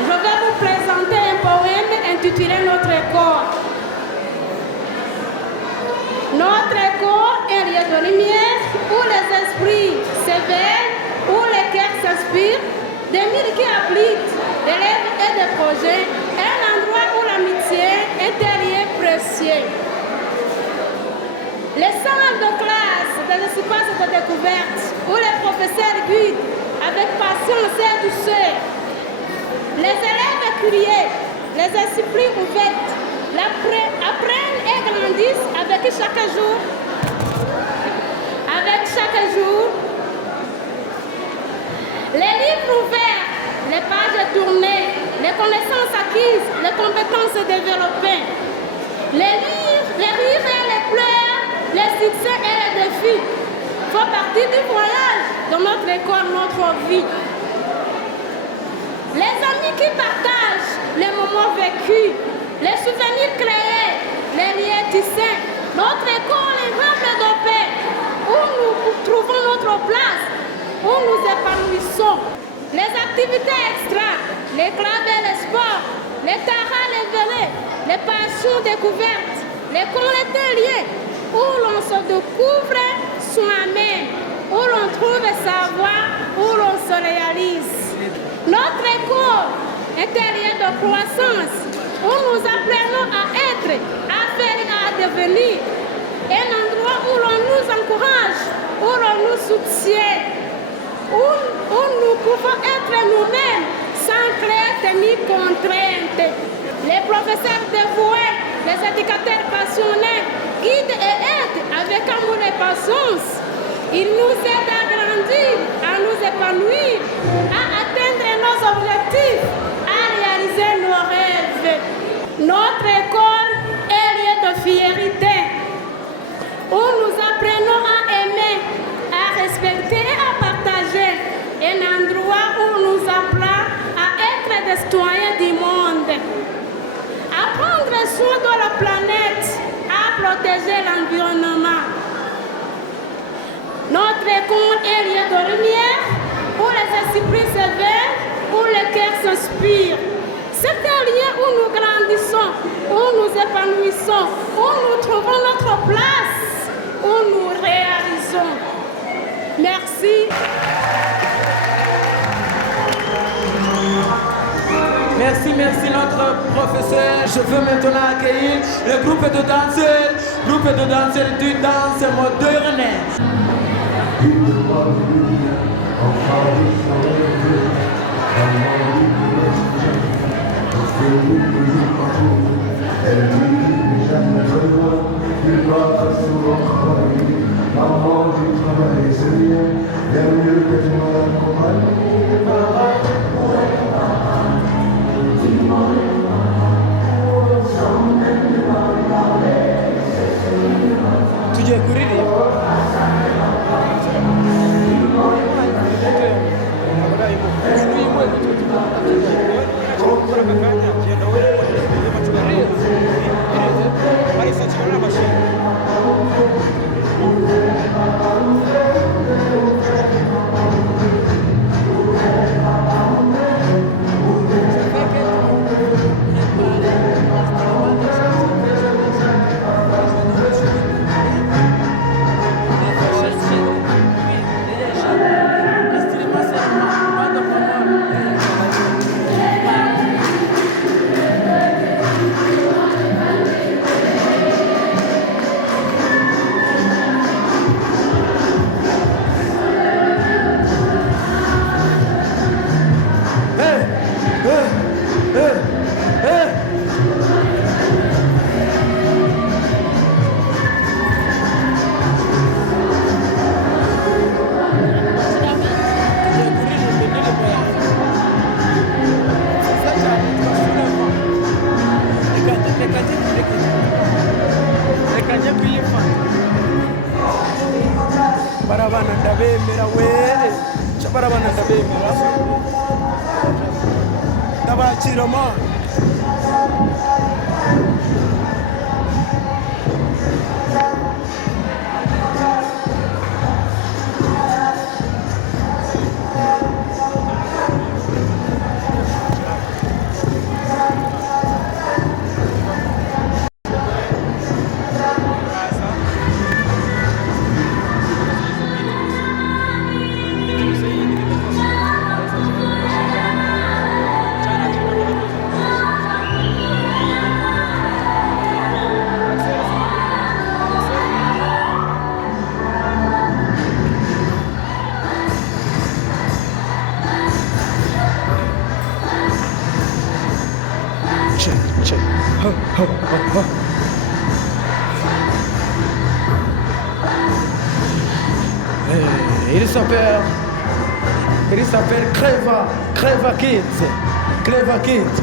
Je vais vous présenter un poème intitulé Notre école. Notre école est un lieu de lumière où les esprits s'éveillent, où les cœurs s'inspirent, des mille qui appliquent, des rêves et des projets, un endroit où l'amitié est un lien précieux. Les salles de classe, des espaces de découverte, où les professeurs guident avec patience et douceur. Les élèves curieux, les esprits ouverts, apprennent et grandissent avec chaque jour. Avec chaque jour. Les livres ouverts, les pages tournées, les connaissances acquises, les compétences développées. Les rires et les pleurs, les succès et les défis font partie du voyage de notre école, notre vie. Les amis qui partagent les moments vécus, les souvenirs créés, les liens tissés. Notre école est remplie de paix, où nous trouvons notre place, où nous épanouissons. Les activités extra, les clubs et les sports, les taras, les vélés, les passions découvertes, les collectés liés, où l'on se découvre soi-même, où l'on trouve savoir, où l'on se réalise. Notre école est un lieu de croissance, où nous apprenons à être, à faire et à devenir. Un endroit où l'on nous encourage, où l'on nous soutient, où nous pouvons être nous-mêmes sans crainte ni contrainte. Les professeurs dévoués, les éducateurs passionnés, guident et aident avec amour et patience. Ils nous aident à grandir, à nous épanouir, à atteindre nos objectifs, à réaliser nos rêves. Notre école est lieu de fierté, où nous apprenons à aimer, à respecter et à partager. Un endroit où nous appelons à être des citoyens du monde, à prendre soin de la planète, à protéger l'environnement. Notre école est lieu de lumière, où les esprits s'éveillent, où le cœur s'inspire. Cette épanouissons, où nous trouvons notre place, où nous réalisons. Merci. Merci notre professeur. Je veux maintenant accueillir le groupe de danseurs du danse moderne. Tugiye kuririmba. Barabana ndabemera were barabana ndabemera ndabakira ma check. Il s'appelle Creva Kids. Creva Kids.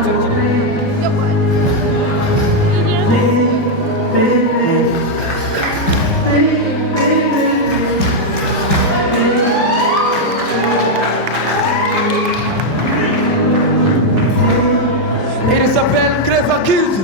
Creva Kids. Il s'appelle Creva Kids.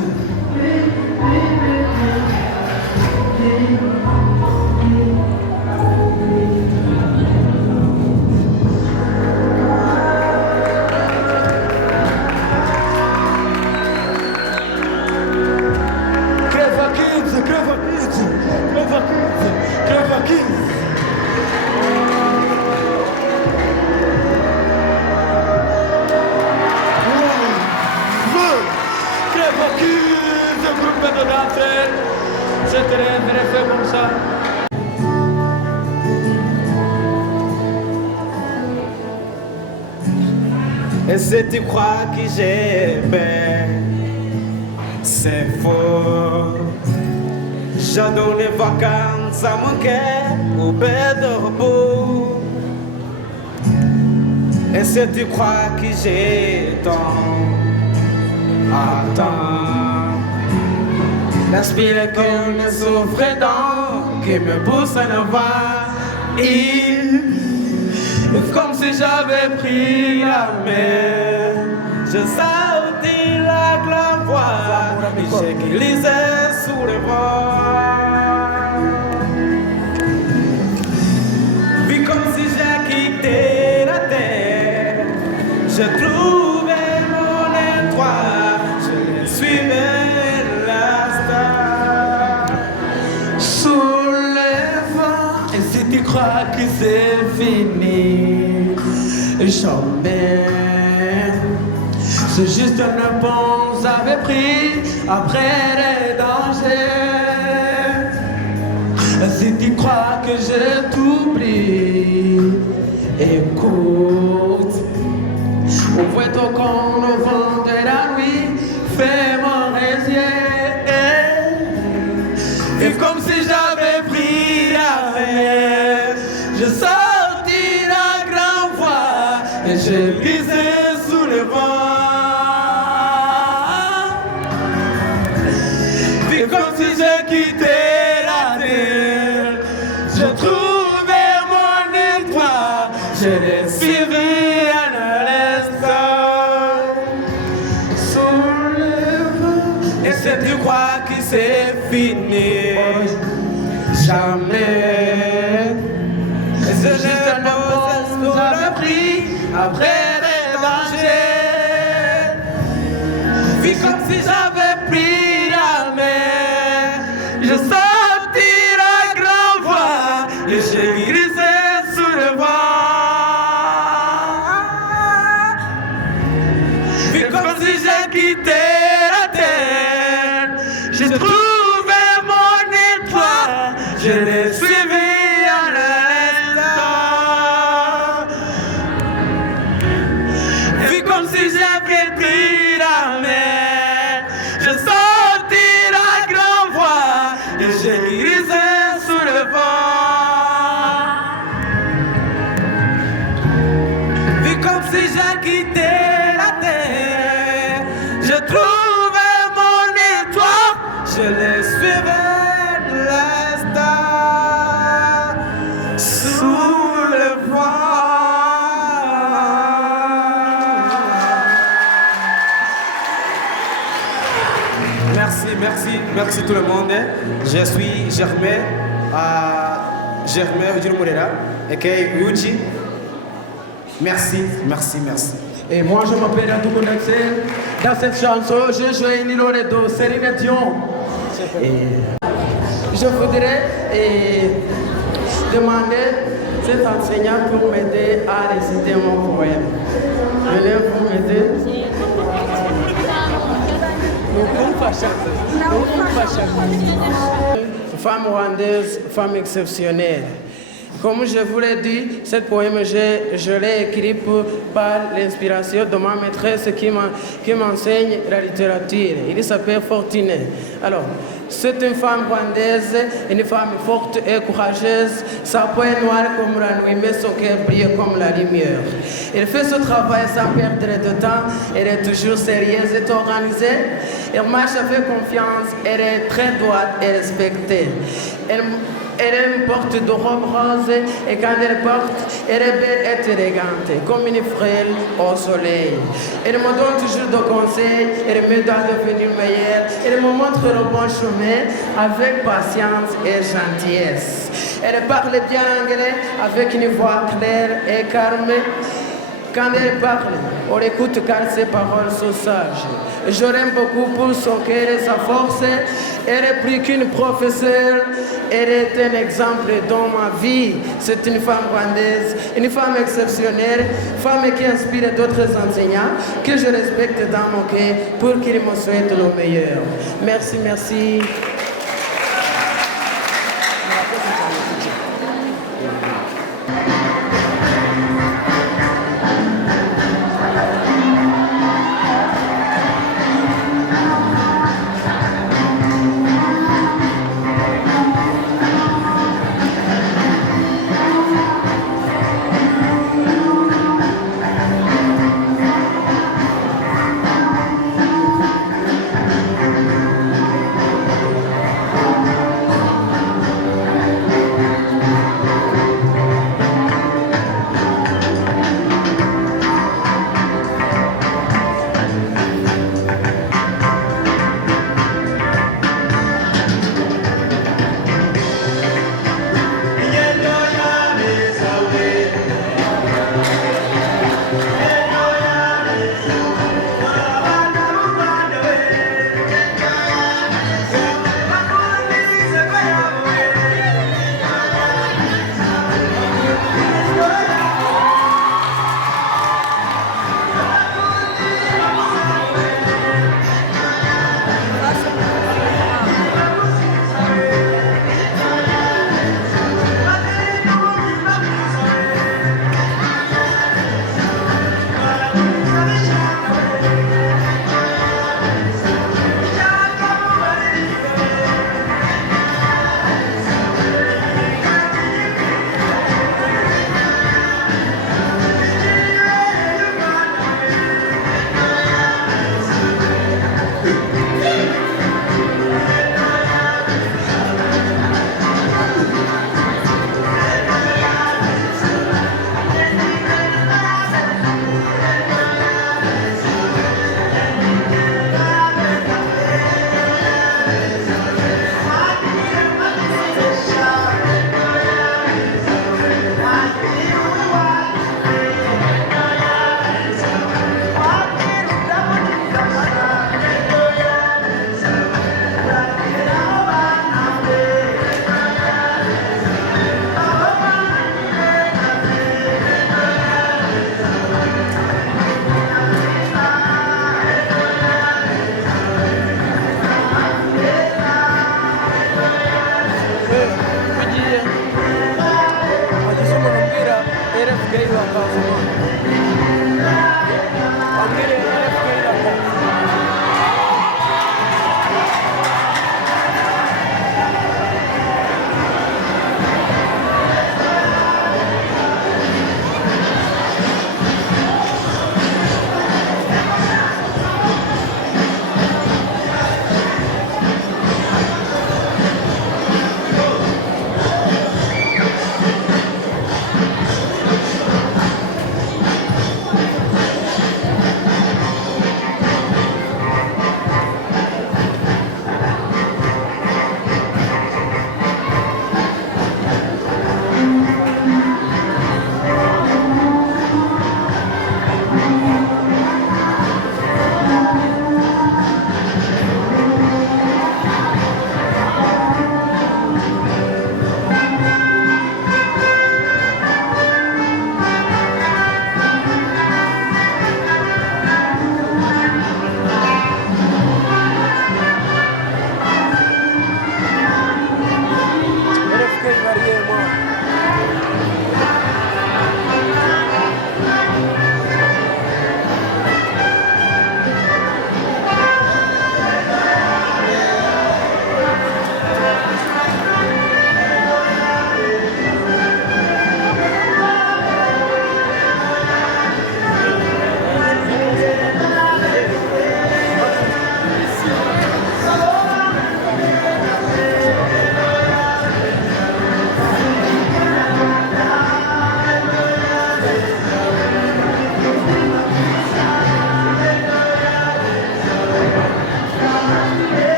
Creva Kids, groupe de d'entre elles, c'était un fait comme ça. Et si tu crois que j'ai peur, c'est faux. Je donne les vacances à mon cœur au bed de repos. Et si tu crois que j'ai tant, attends. L'aspire comme le souffre dans qui me pousse à le voir. Comme si j'avais pris la mer, je sortis la claire et j'ai glissé sous le vent. Puis comme si j'ai quitté la terre, je trouvais mon étoile, je suivais la star. Sous les vents, et si tu crois que c'est fini, jamais. C'est juste un pont j'avais pris après les dangers. Si tu crois que je t'oublie, écoute. Ouvre ton corps au vent de la nuit, fais-moi rêver. Et comme si j'avais pris la mer, je sortis la grande voie et j'ai glissé sous le vent. Puis comme si j'ai quitté la terre, je trouvais mon étoile, je l'ai suivi à l'instant. Sous le vent, et si tu crois que c'est fini, jamais. C'est juste un pause dans le prix après les dangers. Puis comme si j'avais pris la mer, je sortis la grande voie et j'ai glissé sous le vent. Puis comme si j'ai quitté la terre, j'ai trouvé mon étoile, je l'ai suivi. Je les suivais de l'instant sous le vent. Merci tout le monde. Je suis Germain Ujuru Moreira, aka Uji. Merci. Et moi je m'appelle Adou Konaxel. Dans cette chanson, je joue Nilo Redo, Céline Dion. Je voudrais demander cet enseignant pour m'aider à réciter mon poème. Venez vous m'aider. Femme rwandaise, femme exceptionnelle. Comme je vous l'ai dit, ce poème, je l'ai écrit par l'inspiration de ma maîtresse qui m'enseigne la littérature. Il s'appelle Fortuné. Alors, c'est une femme rwandaise, une femme forte et courageuse. Sa peau est noire comme la nuit, mais son cœur brille comme la lumière. Elle fait ce travail sans perdre de temps. Elle est toujours sérieuse et organisée. Elle marche avec confiance. Elle est très droite et respectée. Elle porte de robes roses et quand elle porte, elle est belle et élégante, comme une frêle au soleil. Elle me donne toujours des conseils, elle m'aide à devenir meilleure, elle me montre le bon chemin avec patience et gentillesse. Elle parle bien anglais avec une voix claire et calme. Quand elle parle, on l'écoute car ses paroles sont sages. Je l'aime beaucoup pour son cœur et sa force. Elle est plus qu'une professeure, elle est un exemple dans ma vie. C'est une femme rwandaise, une femme exceptionnelle, femme qui inspire d'autres enseignants, que je respecte dans mon cœur pour qu'ils me souhaitent le meilleur. Merci, merci.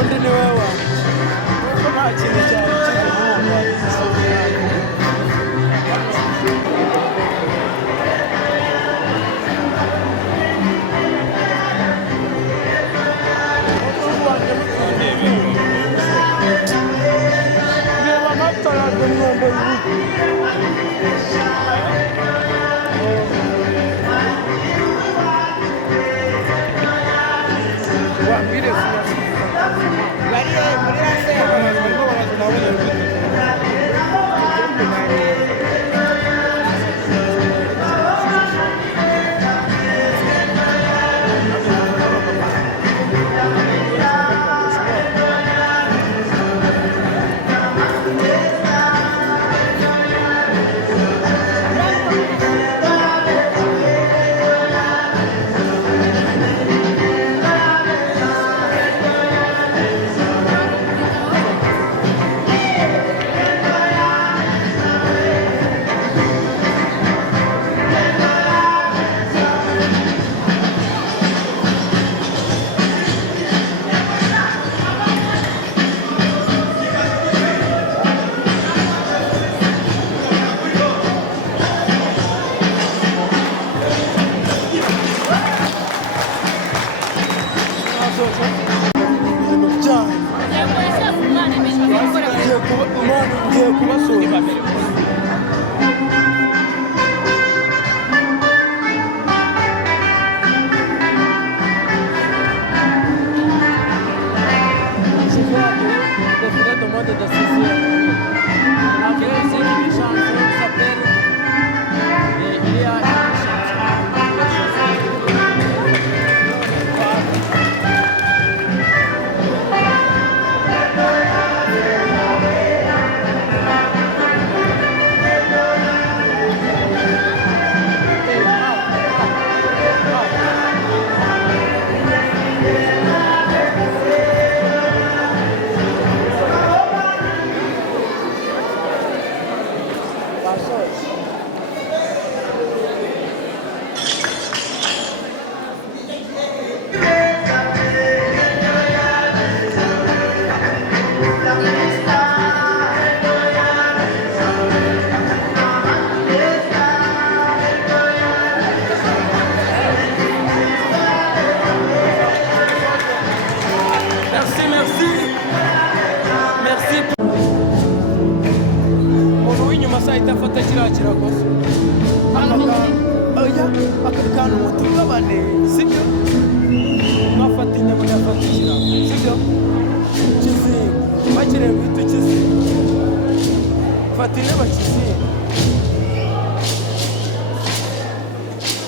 undi ni wowe wanjye kuko nta kintu cyari kirimo reba amatara y'umwambo wambire ngiye kubasura idafata kiriya kirakoze aka kantu mutugabane sibyo mwafata inyama yafata ikirago sibyo kizinga bakiriye guhita ukizinga fata intebe kizinga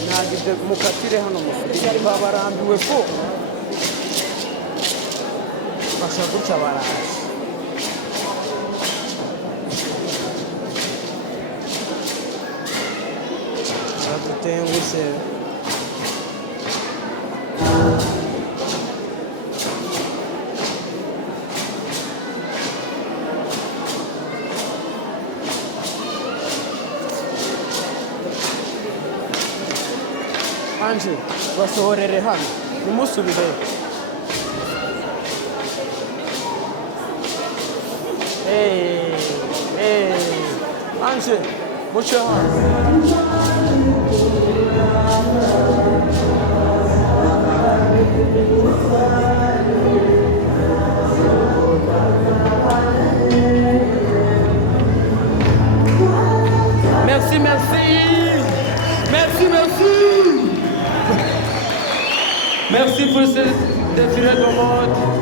ntabwo ibyo mukatire hano musirikare babarambiwe ko bashaka gutya baraje tenguise anje basohorere hano nimusubire anje muce hano Merci, merci. Merci, merci. Merci pour ce défilé de mode.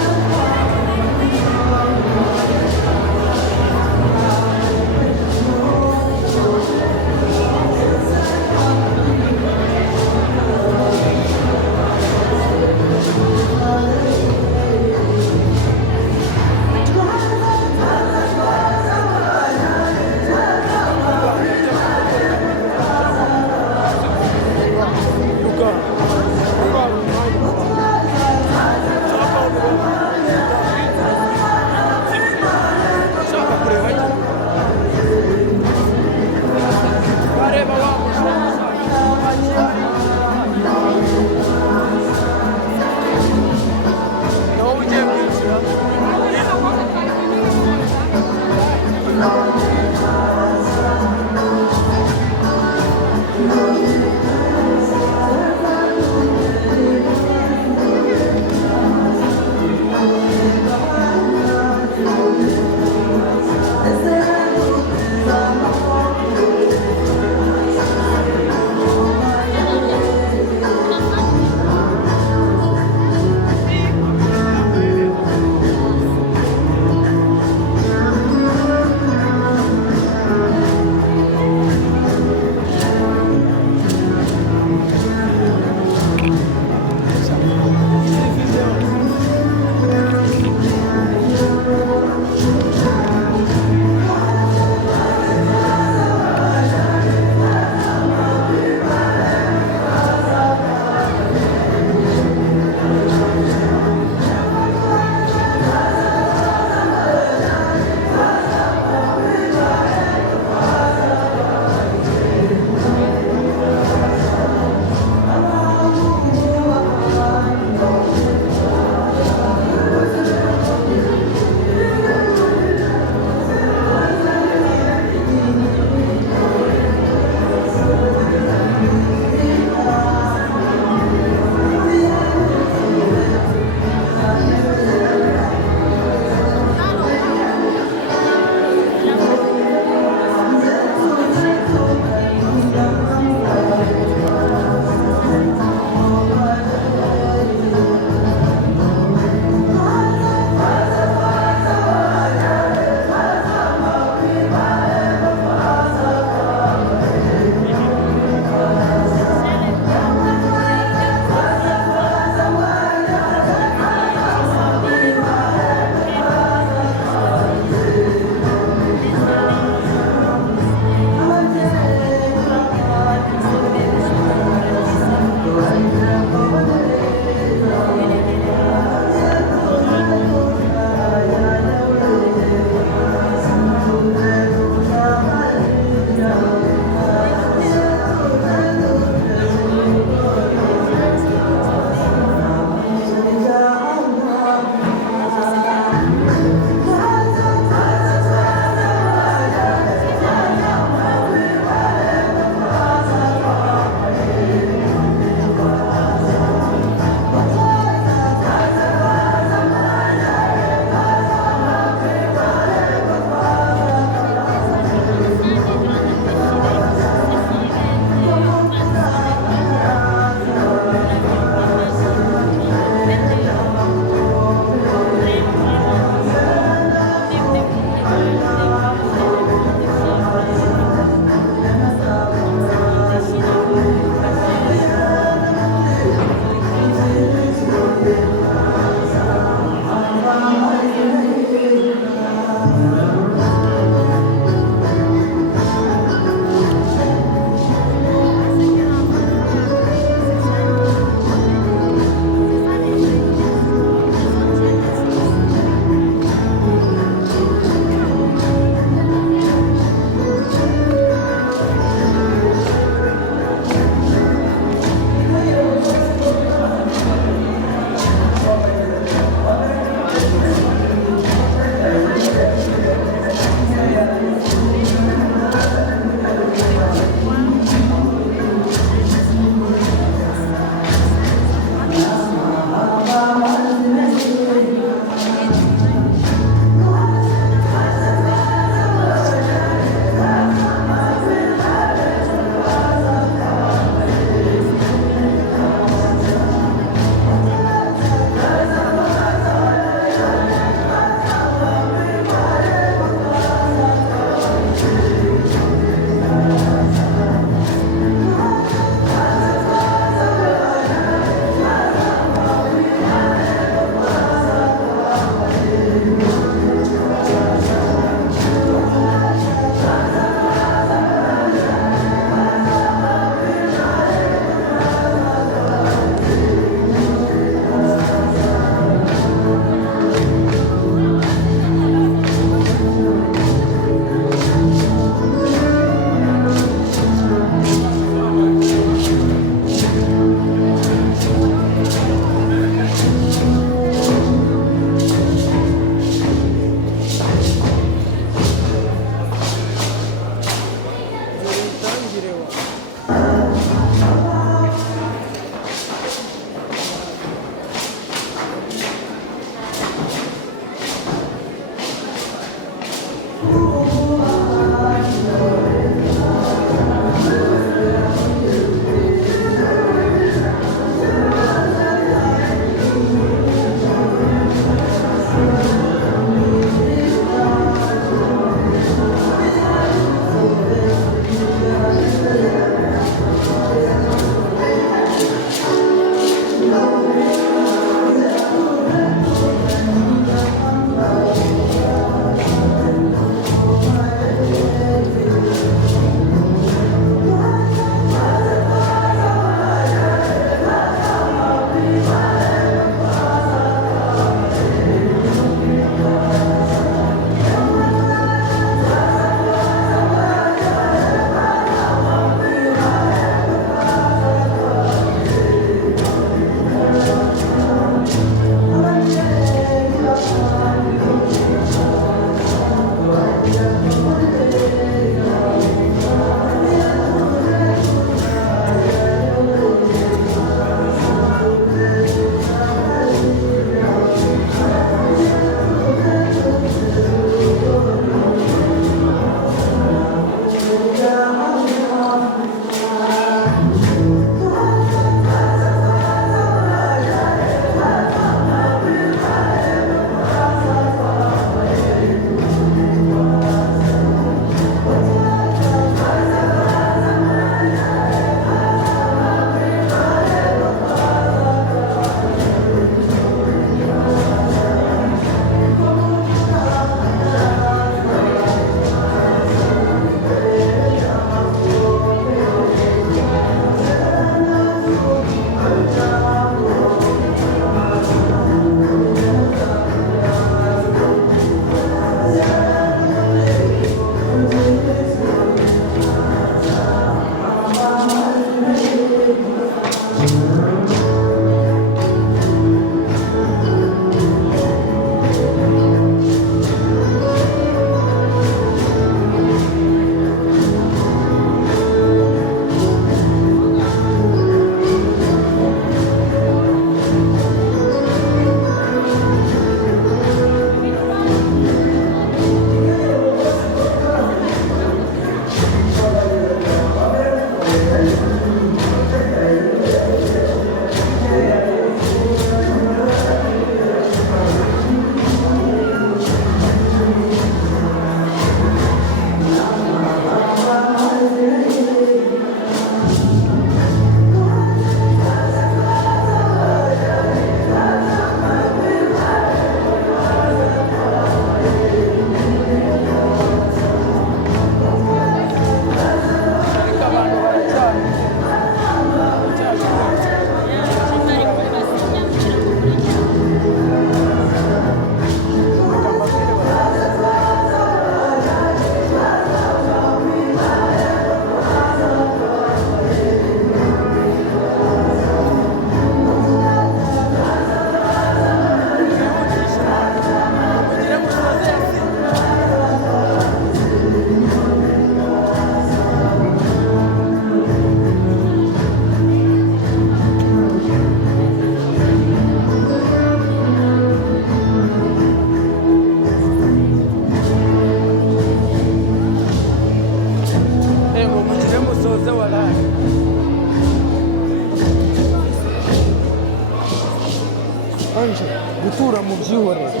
gutura mu byihorere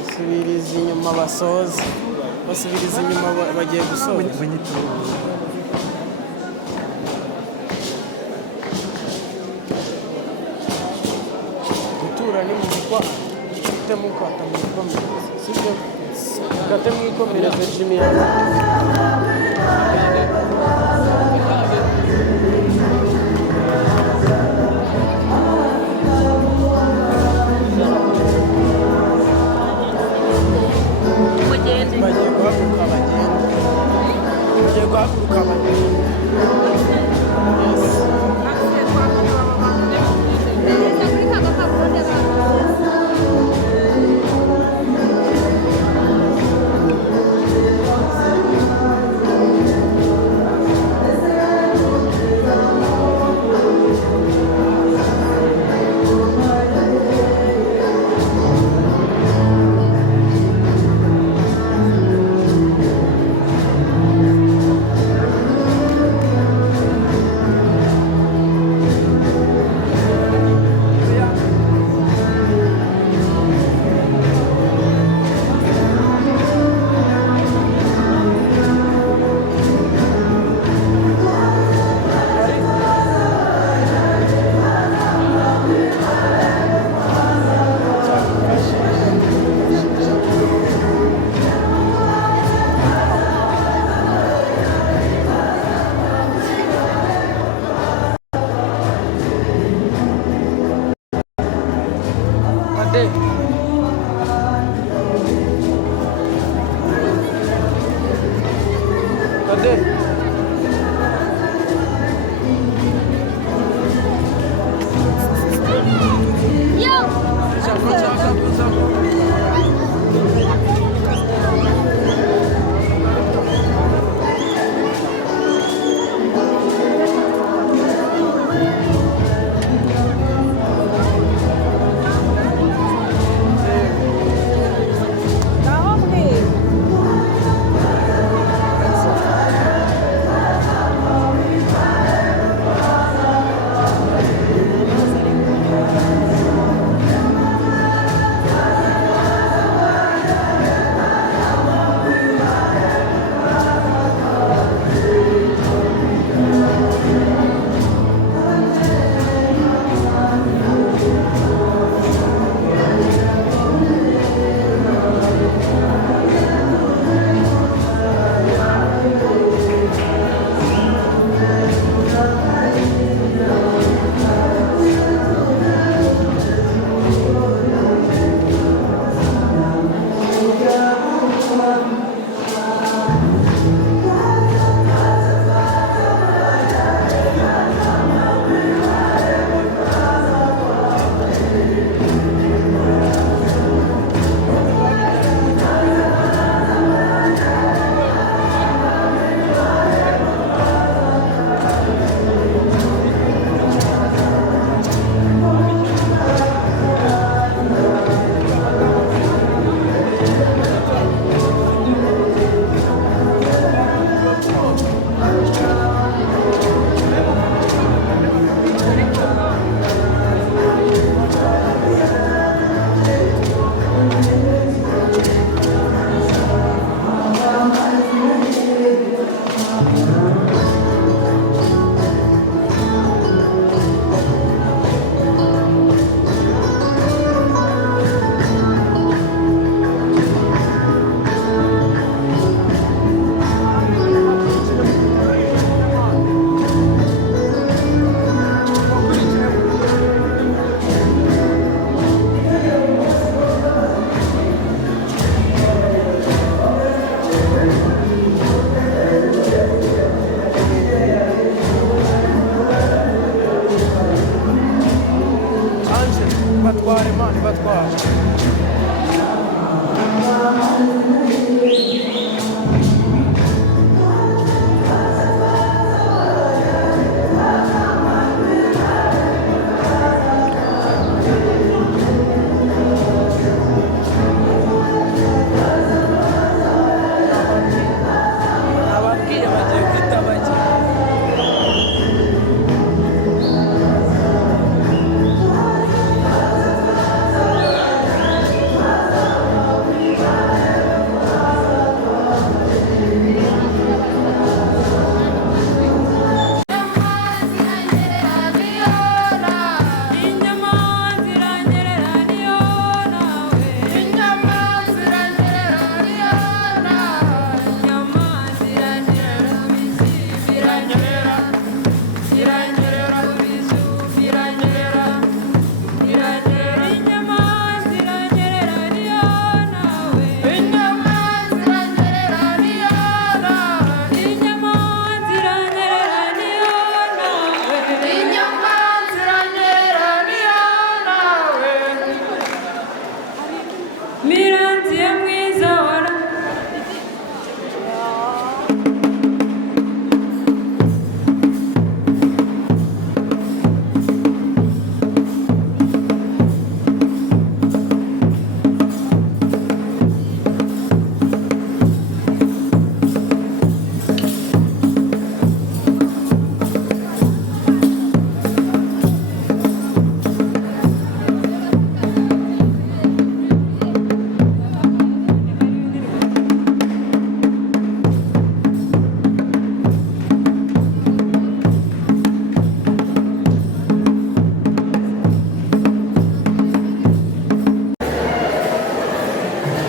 basubiriza inyuma basoza basubiriza inyuma bagiye gusoza gutura ni mu gikwa ufite mu kwata mu ikomereza sibyo gate mu ikomereza Jimmy bagiye guhaguruka bagenda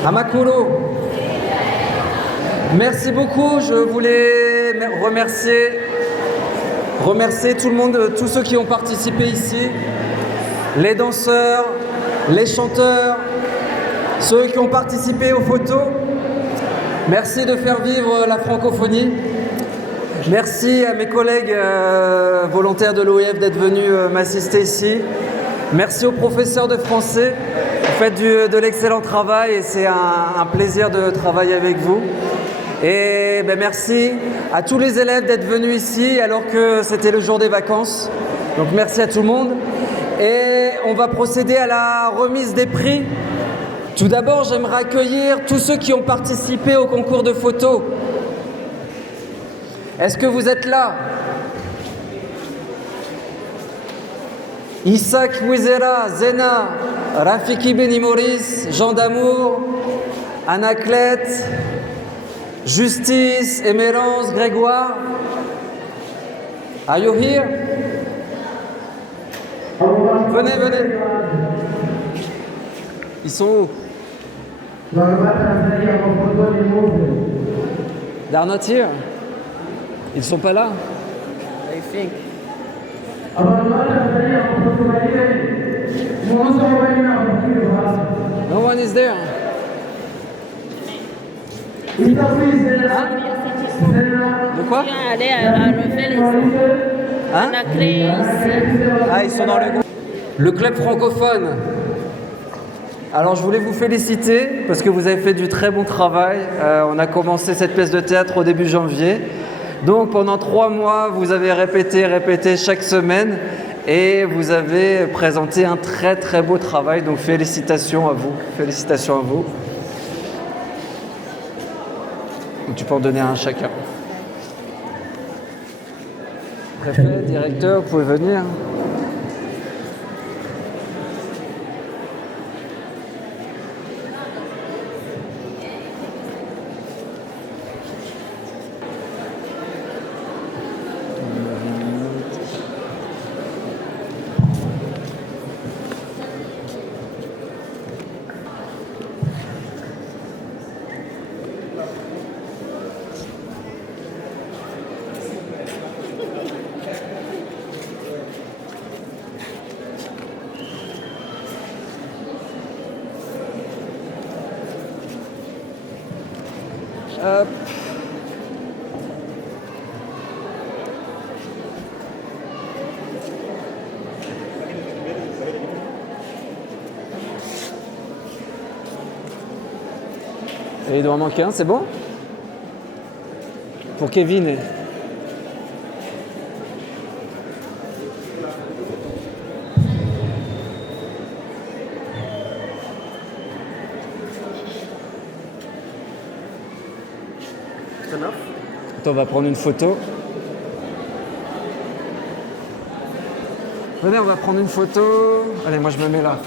Amakuro. Merci beaucoup. Je voulais remercier tout le monde, tous ceux qui ont participé ici, les danseurs, les chanteurs, ceux qui ont participé aux photos. Merci de faire vivre la francophonie. Merci à mes collègues volontaires de l'OIF d'être venus m'assister ici. Merci aux professeurs de français. Vous faites de l'excellent travail et c'est un plaisir de travailler avec vous. Et merci à tous les élèves d'être venus ici alors que c'était le jour des vacances. Donc merci à tout le monde. Et on va procéder à la remise des prix. Tout d'abord, j'aimerais accueillir tous ceux qui ont participé au concours de photos. Est-ce que vous êtes là? Isaac Wizera, Zena, Rafiki Benimoris, Jean d'Amour, Anaclette, Justice, Émérance, Grégoire. Are you here? Venez, venez. Ils sont où? They're not here. Ils sont pas là? I think. No one is there. Hein? De quoi? Hein? Ah, ils sont dans le groupe. Le club francophone. Alors je voulais vous féliciter parce que vous avez fait du très bon travail. On a commencé cette pièce de théâtre au début janvier. Donc pendant 3 mois, vous avez répété chaque semaine et vous avez présenté un très très beau travail. Donc félicitations à vous. Félicitations à vous. Tu peux en donner un à chacun. Préfet, directeur, vous pouvez venir. Hop. Et il doit en manquer un, c'est bon? Pour Kevin. On va prendre une photo. Venez, on va prendre une photo. Allez, moi je me mets là.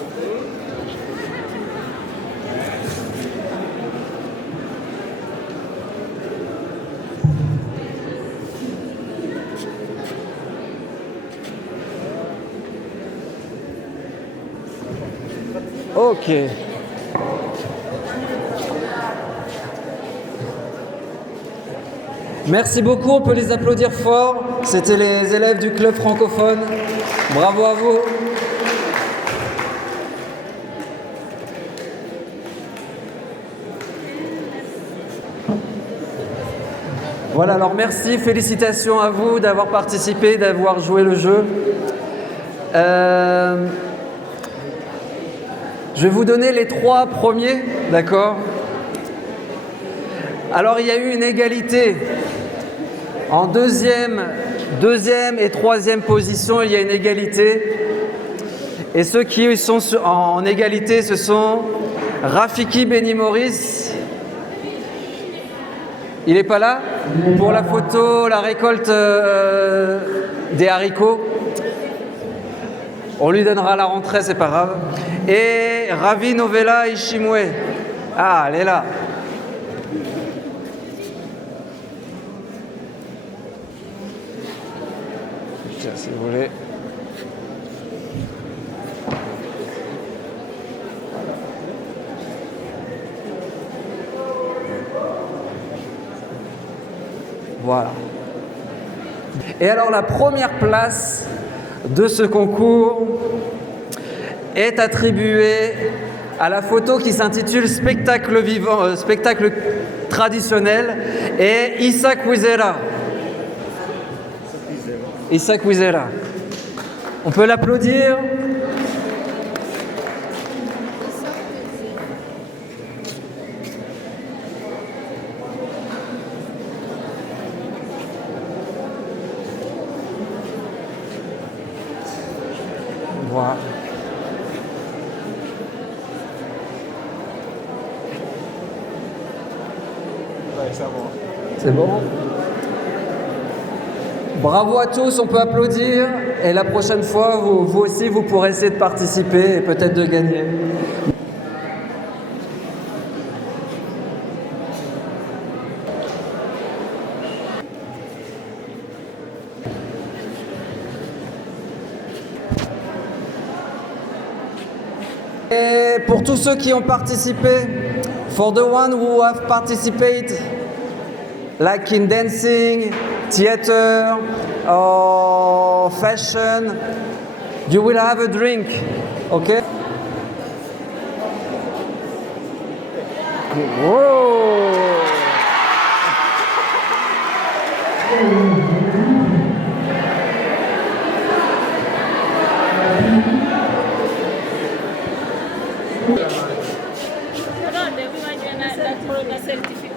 Ok. Merci beaucoup, on peut les applaudir fort. C'était les élèves du club francophone. Bravo à vous. Voilà, alors merci, félicitations à vous d'avoir participé, d'avoir joué le jeu. Je vais vous donner les 3 premiers, d'accord? Alors, il y a eu une égalité. En deuxième et troisième position, il y a une égalité. Et ceux qui sont en égalité, ce sont Rafiki Benimoris. Il n'est pas là? Pour la photo, la récolte des haricots. On lui donnera la rentrée, c'est pas grave. Et Ravi Novella Ishimue. Ah, elle est là. Tiens, si vous voulez. Voilà. Et alors la première place de ce concours est attribuée à la photo qui s'intitule Spectacle vivant, spectacle traditionnel, et Isaac Wizera. Isaac Wizera. On peut l'applaudir. Voilà. C'est bon? Bravo à tous, on peut applaudir. Et la prochaine fois, vous aussi, vous pourrez essayer de participer et peut-être de gagner. Et pour tous ceux qui ont participé, for the one who have participated, like in dancing, theater, or fashion, you will have a drink, okay? Whoa. certificat.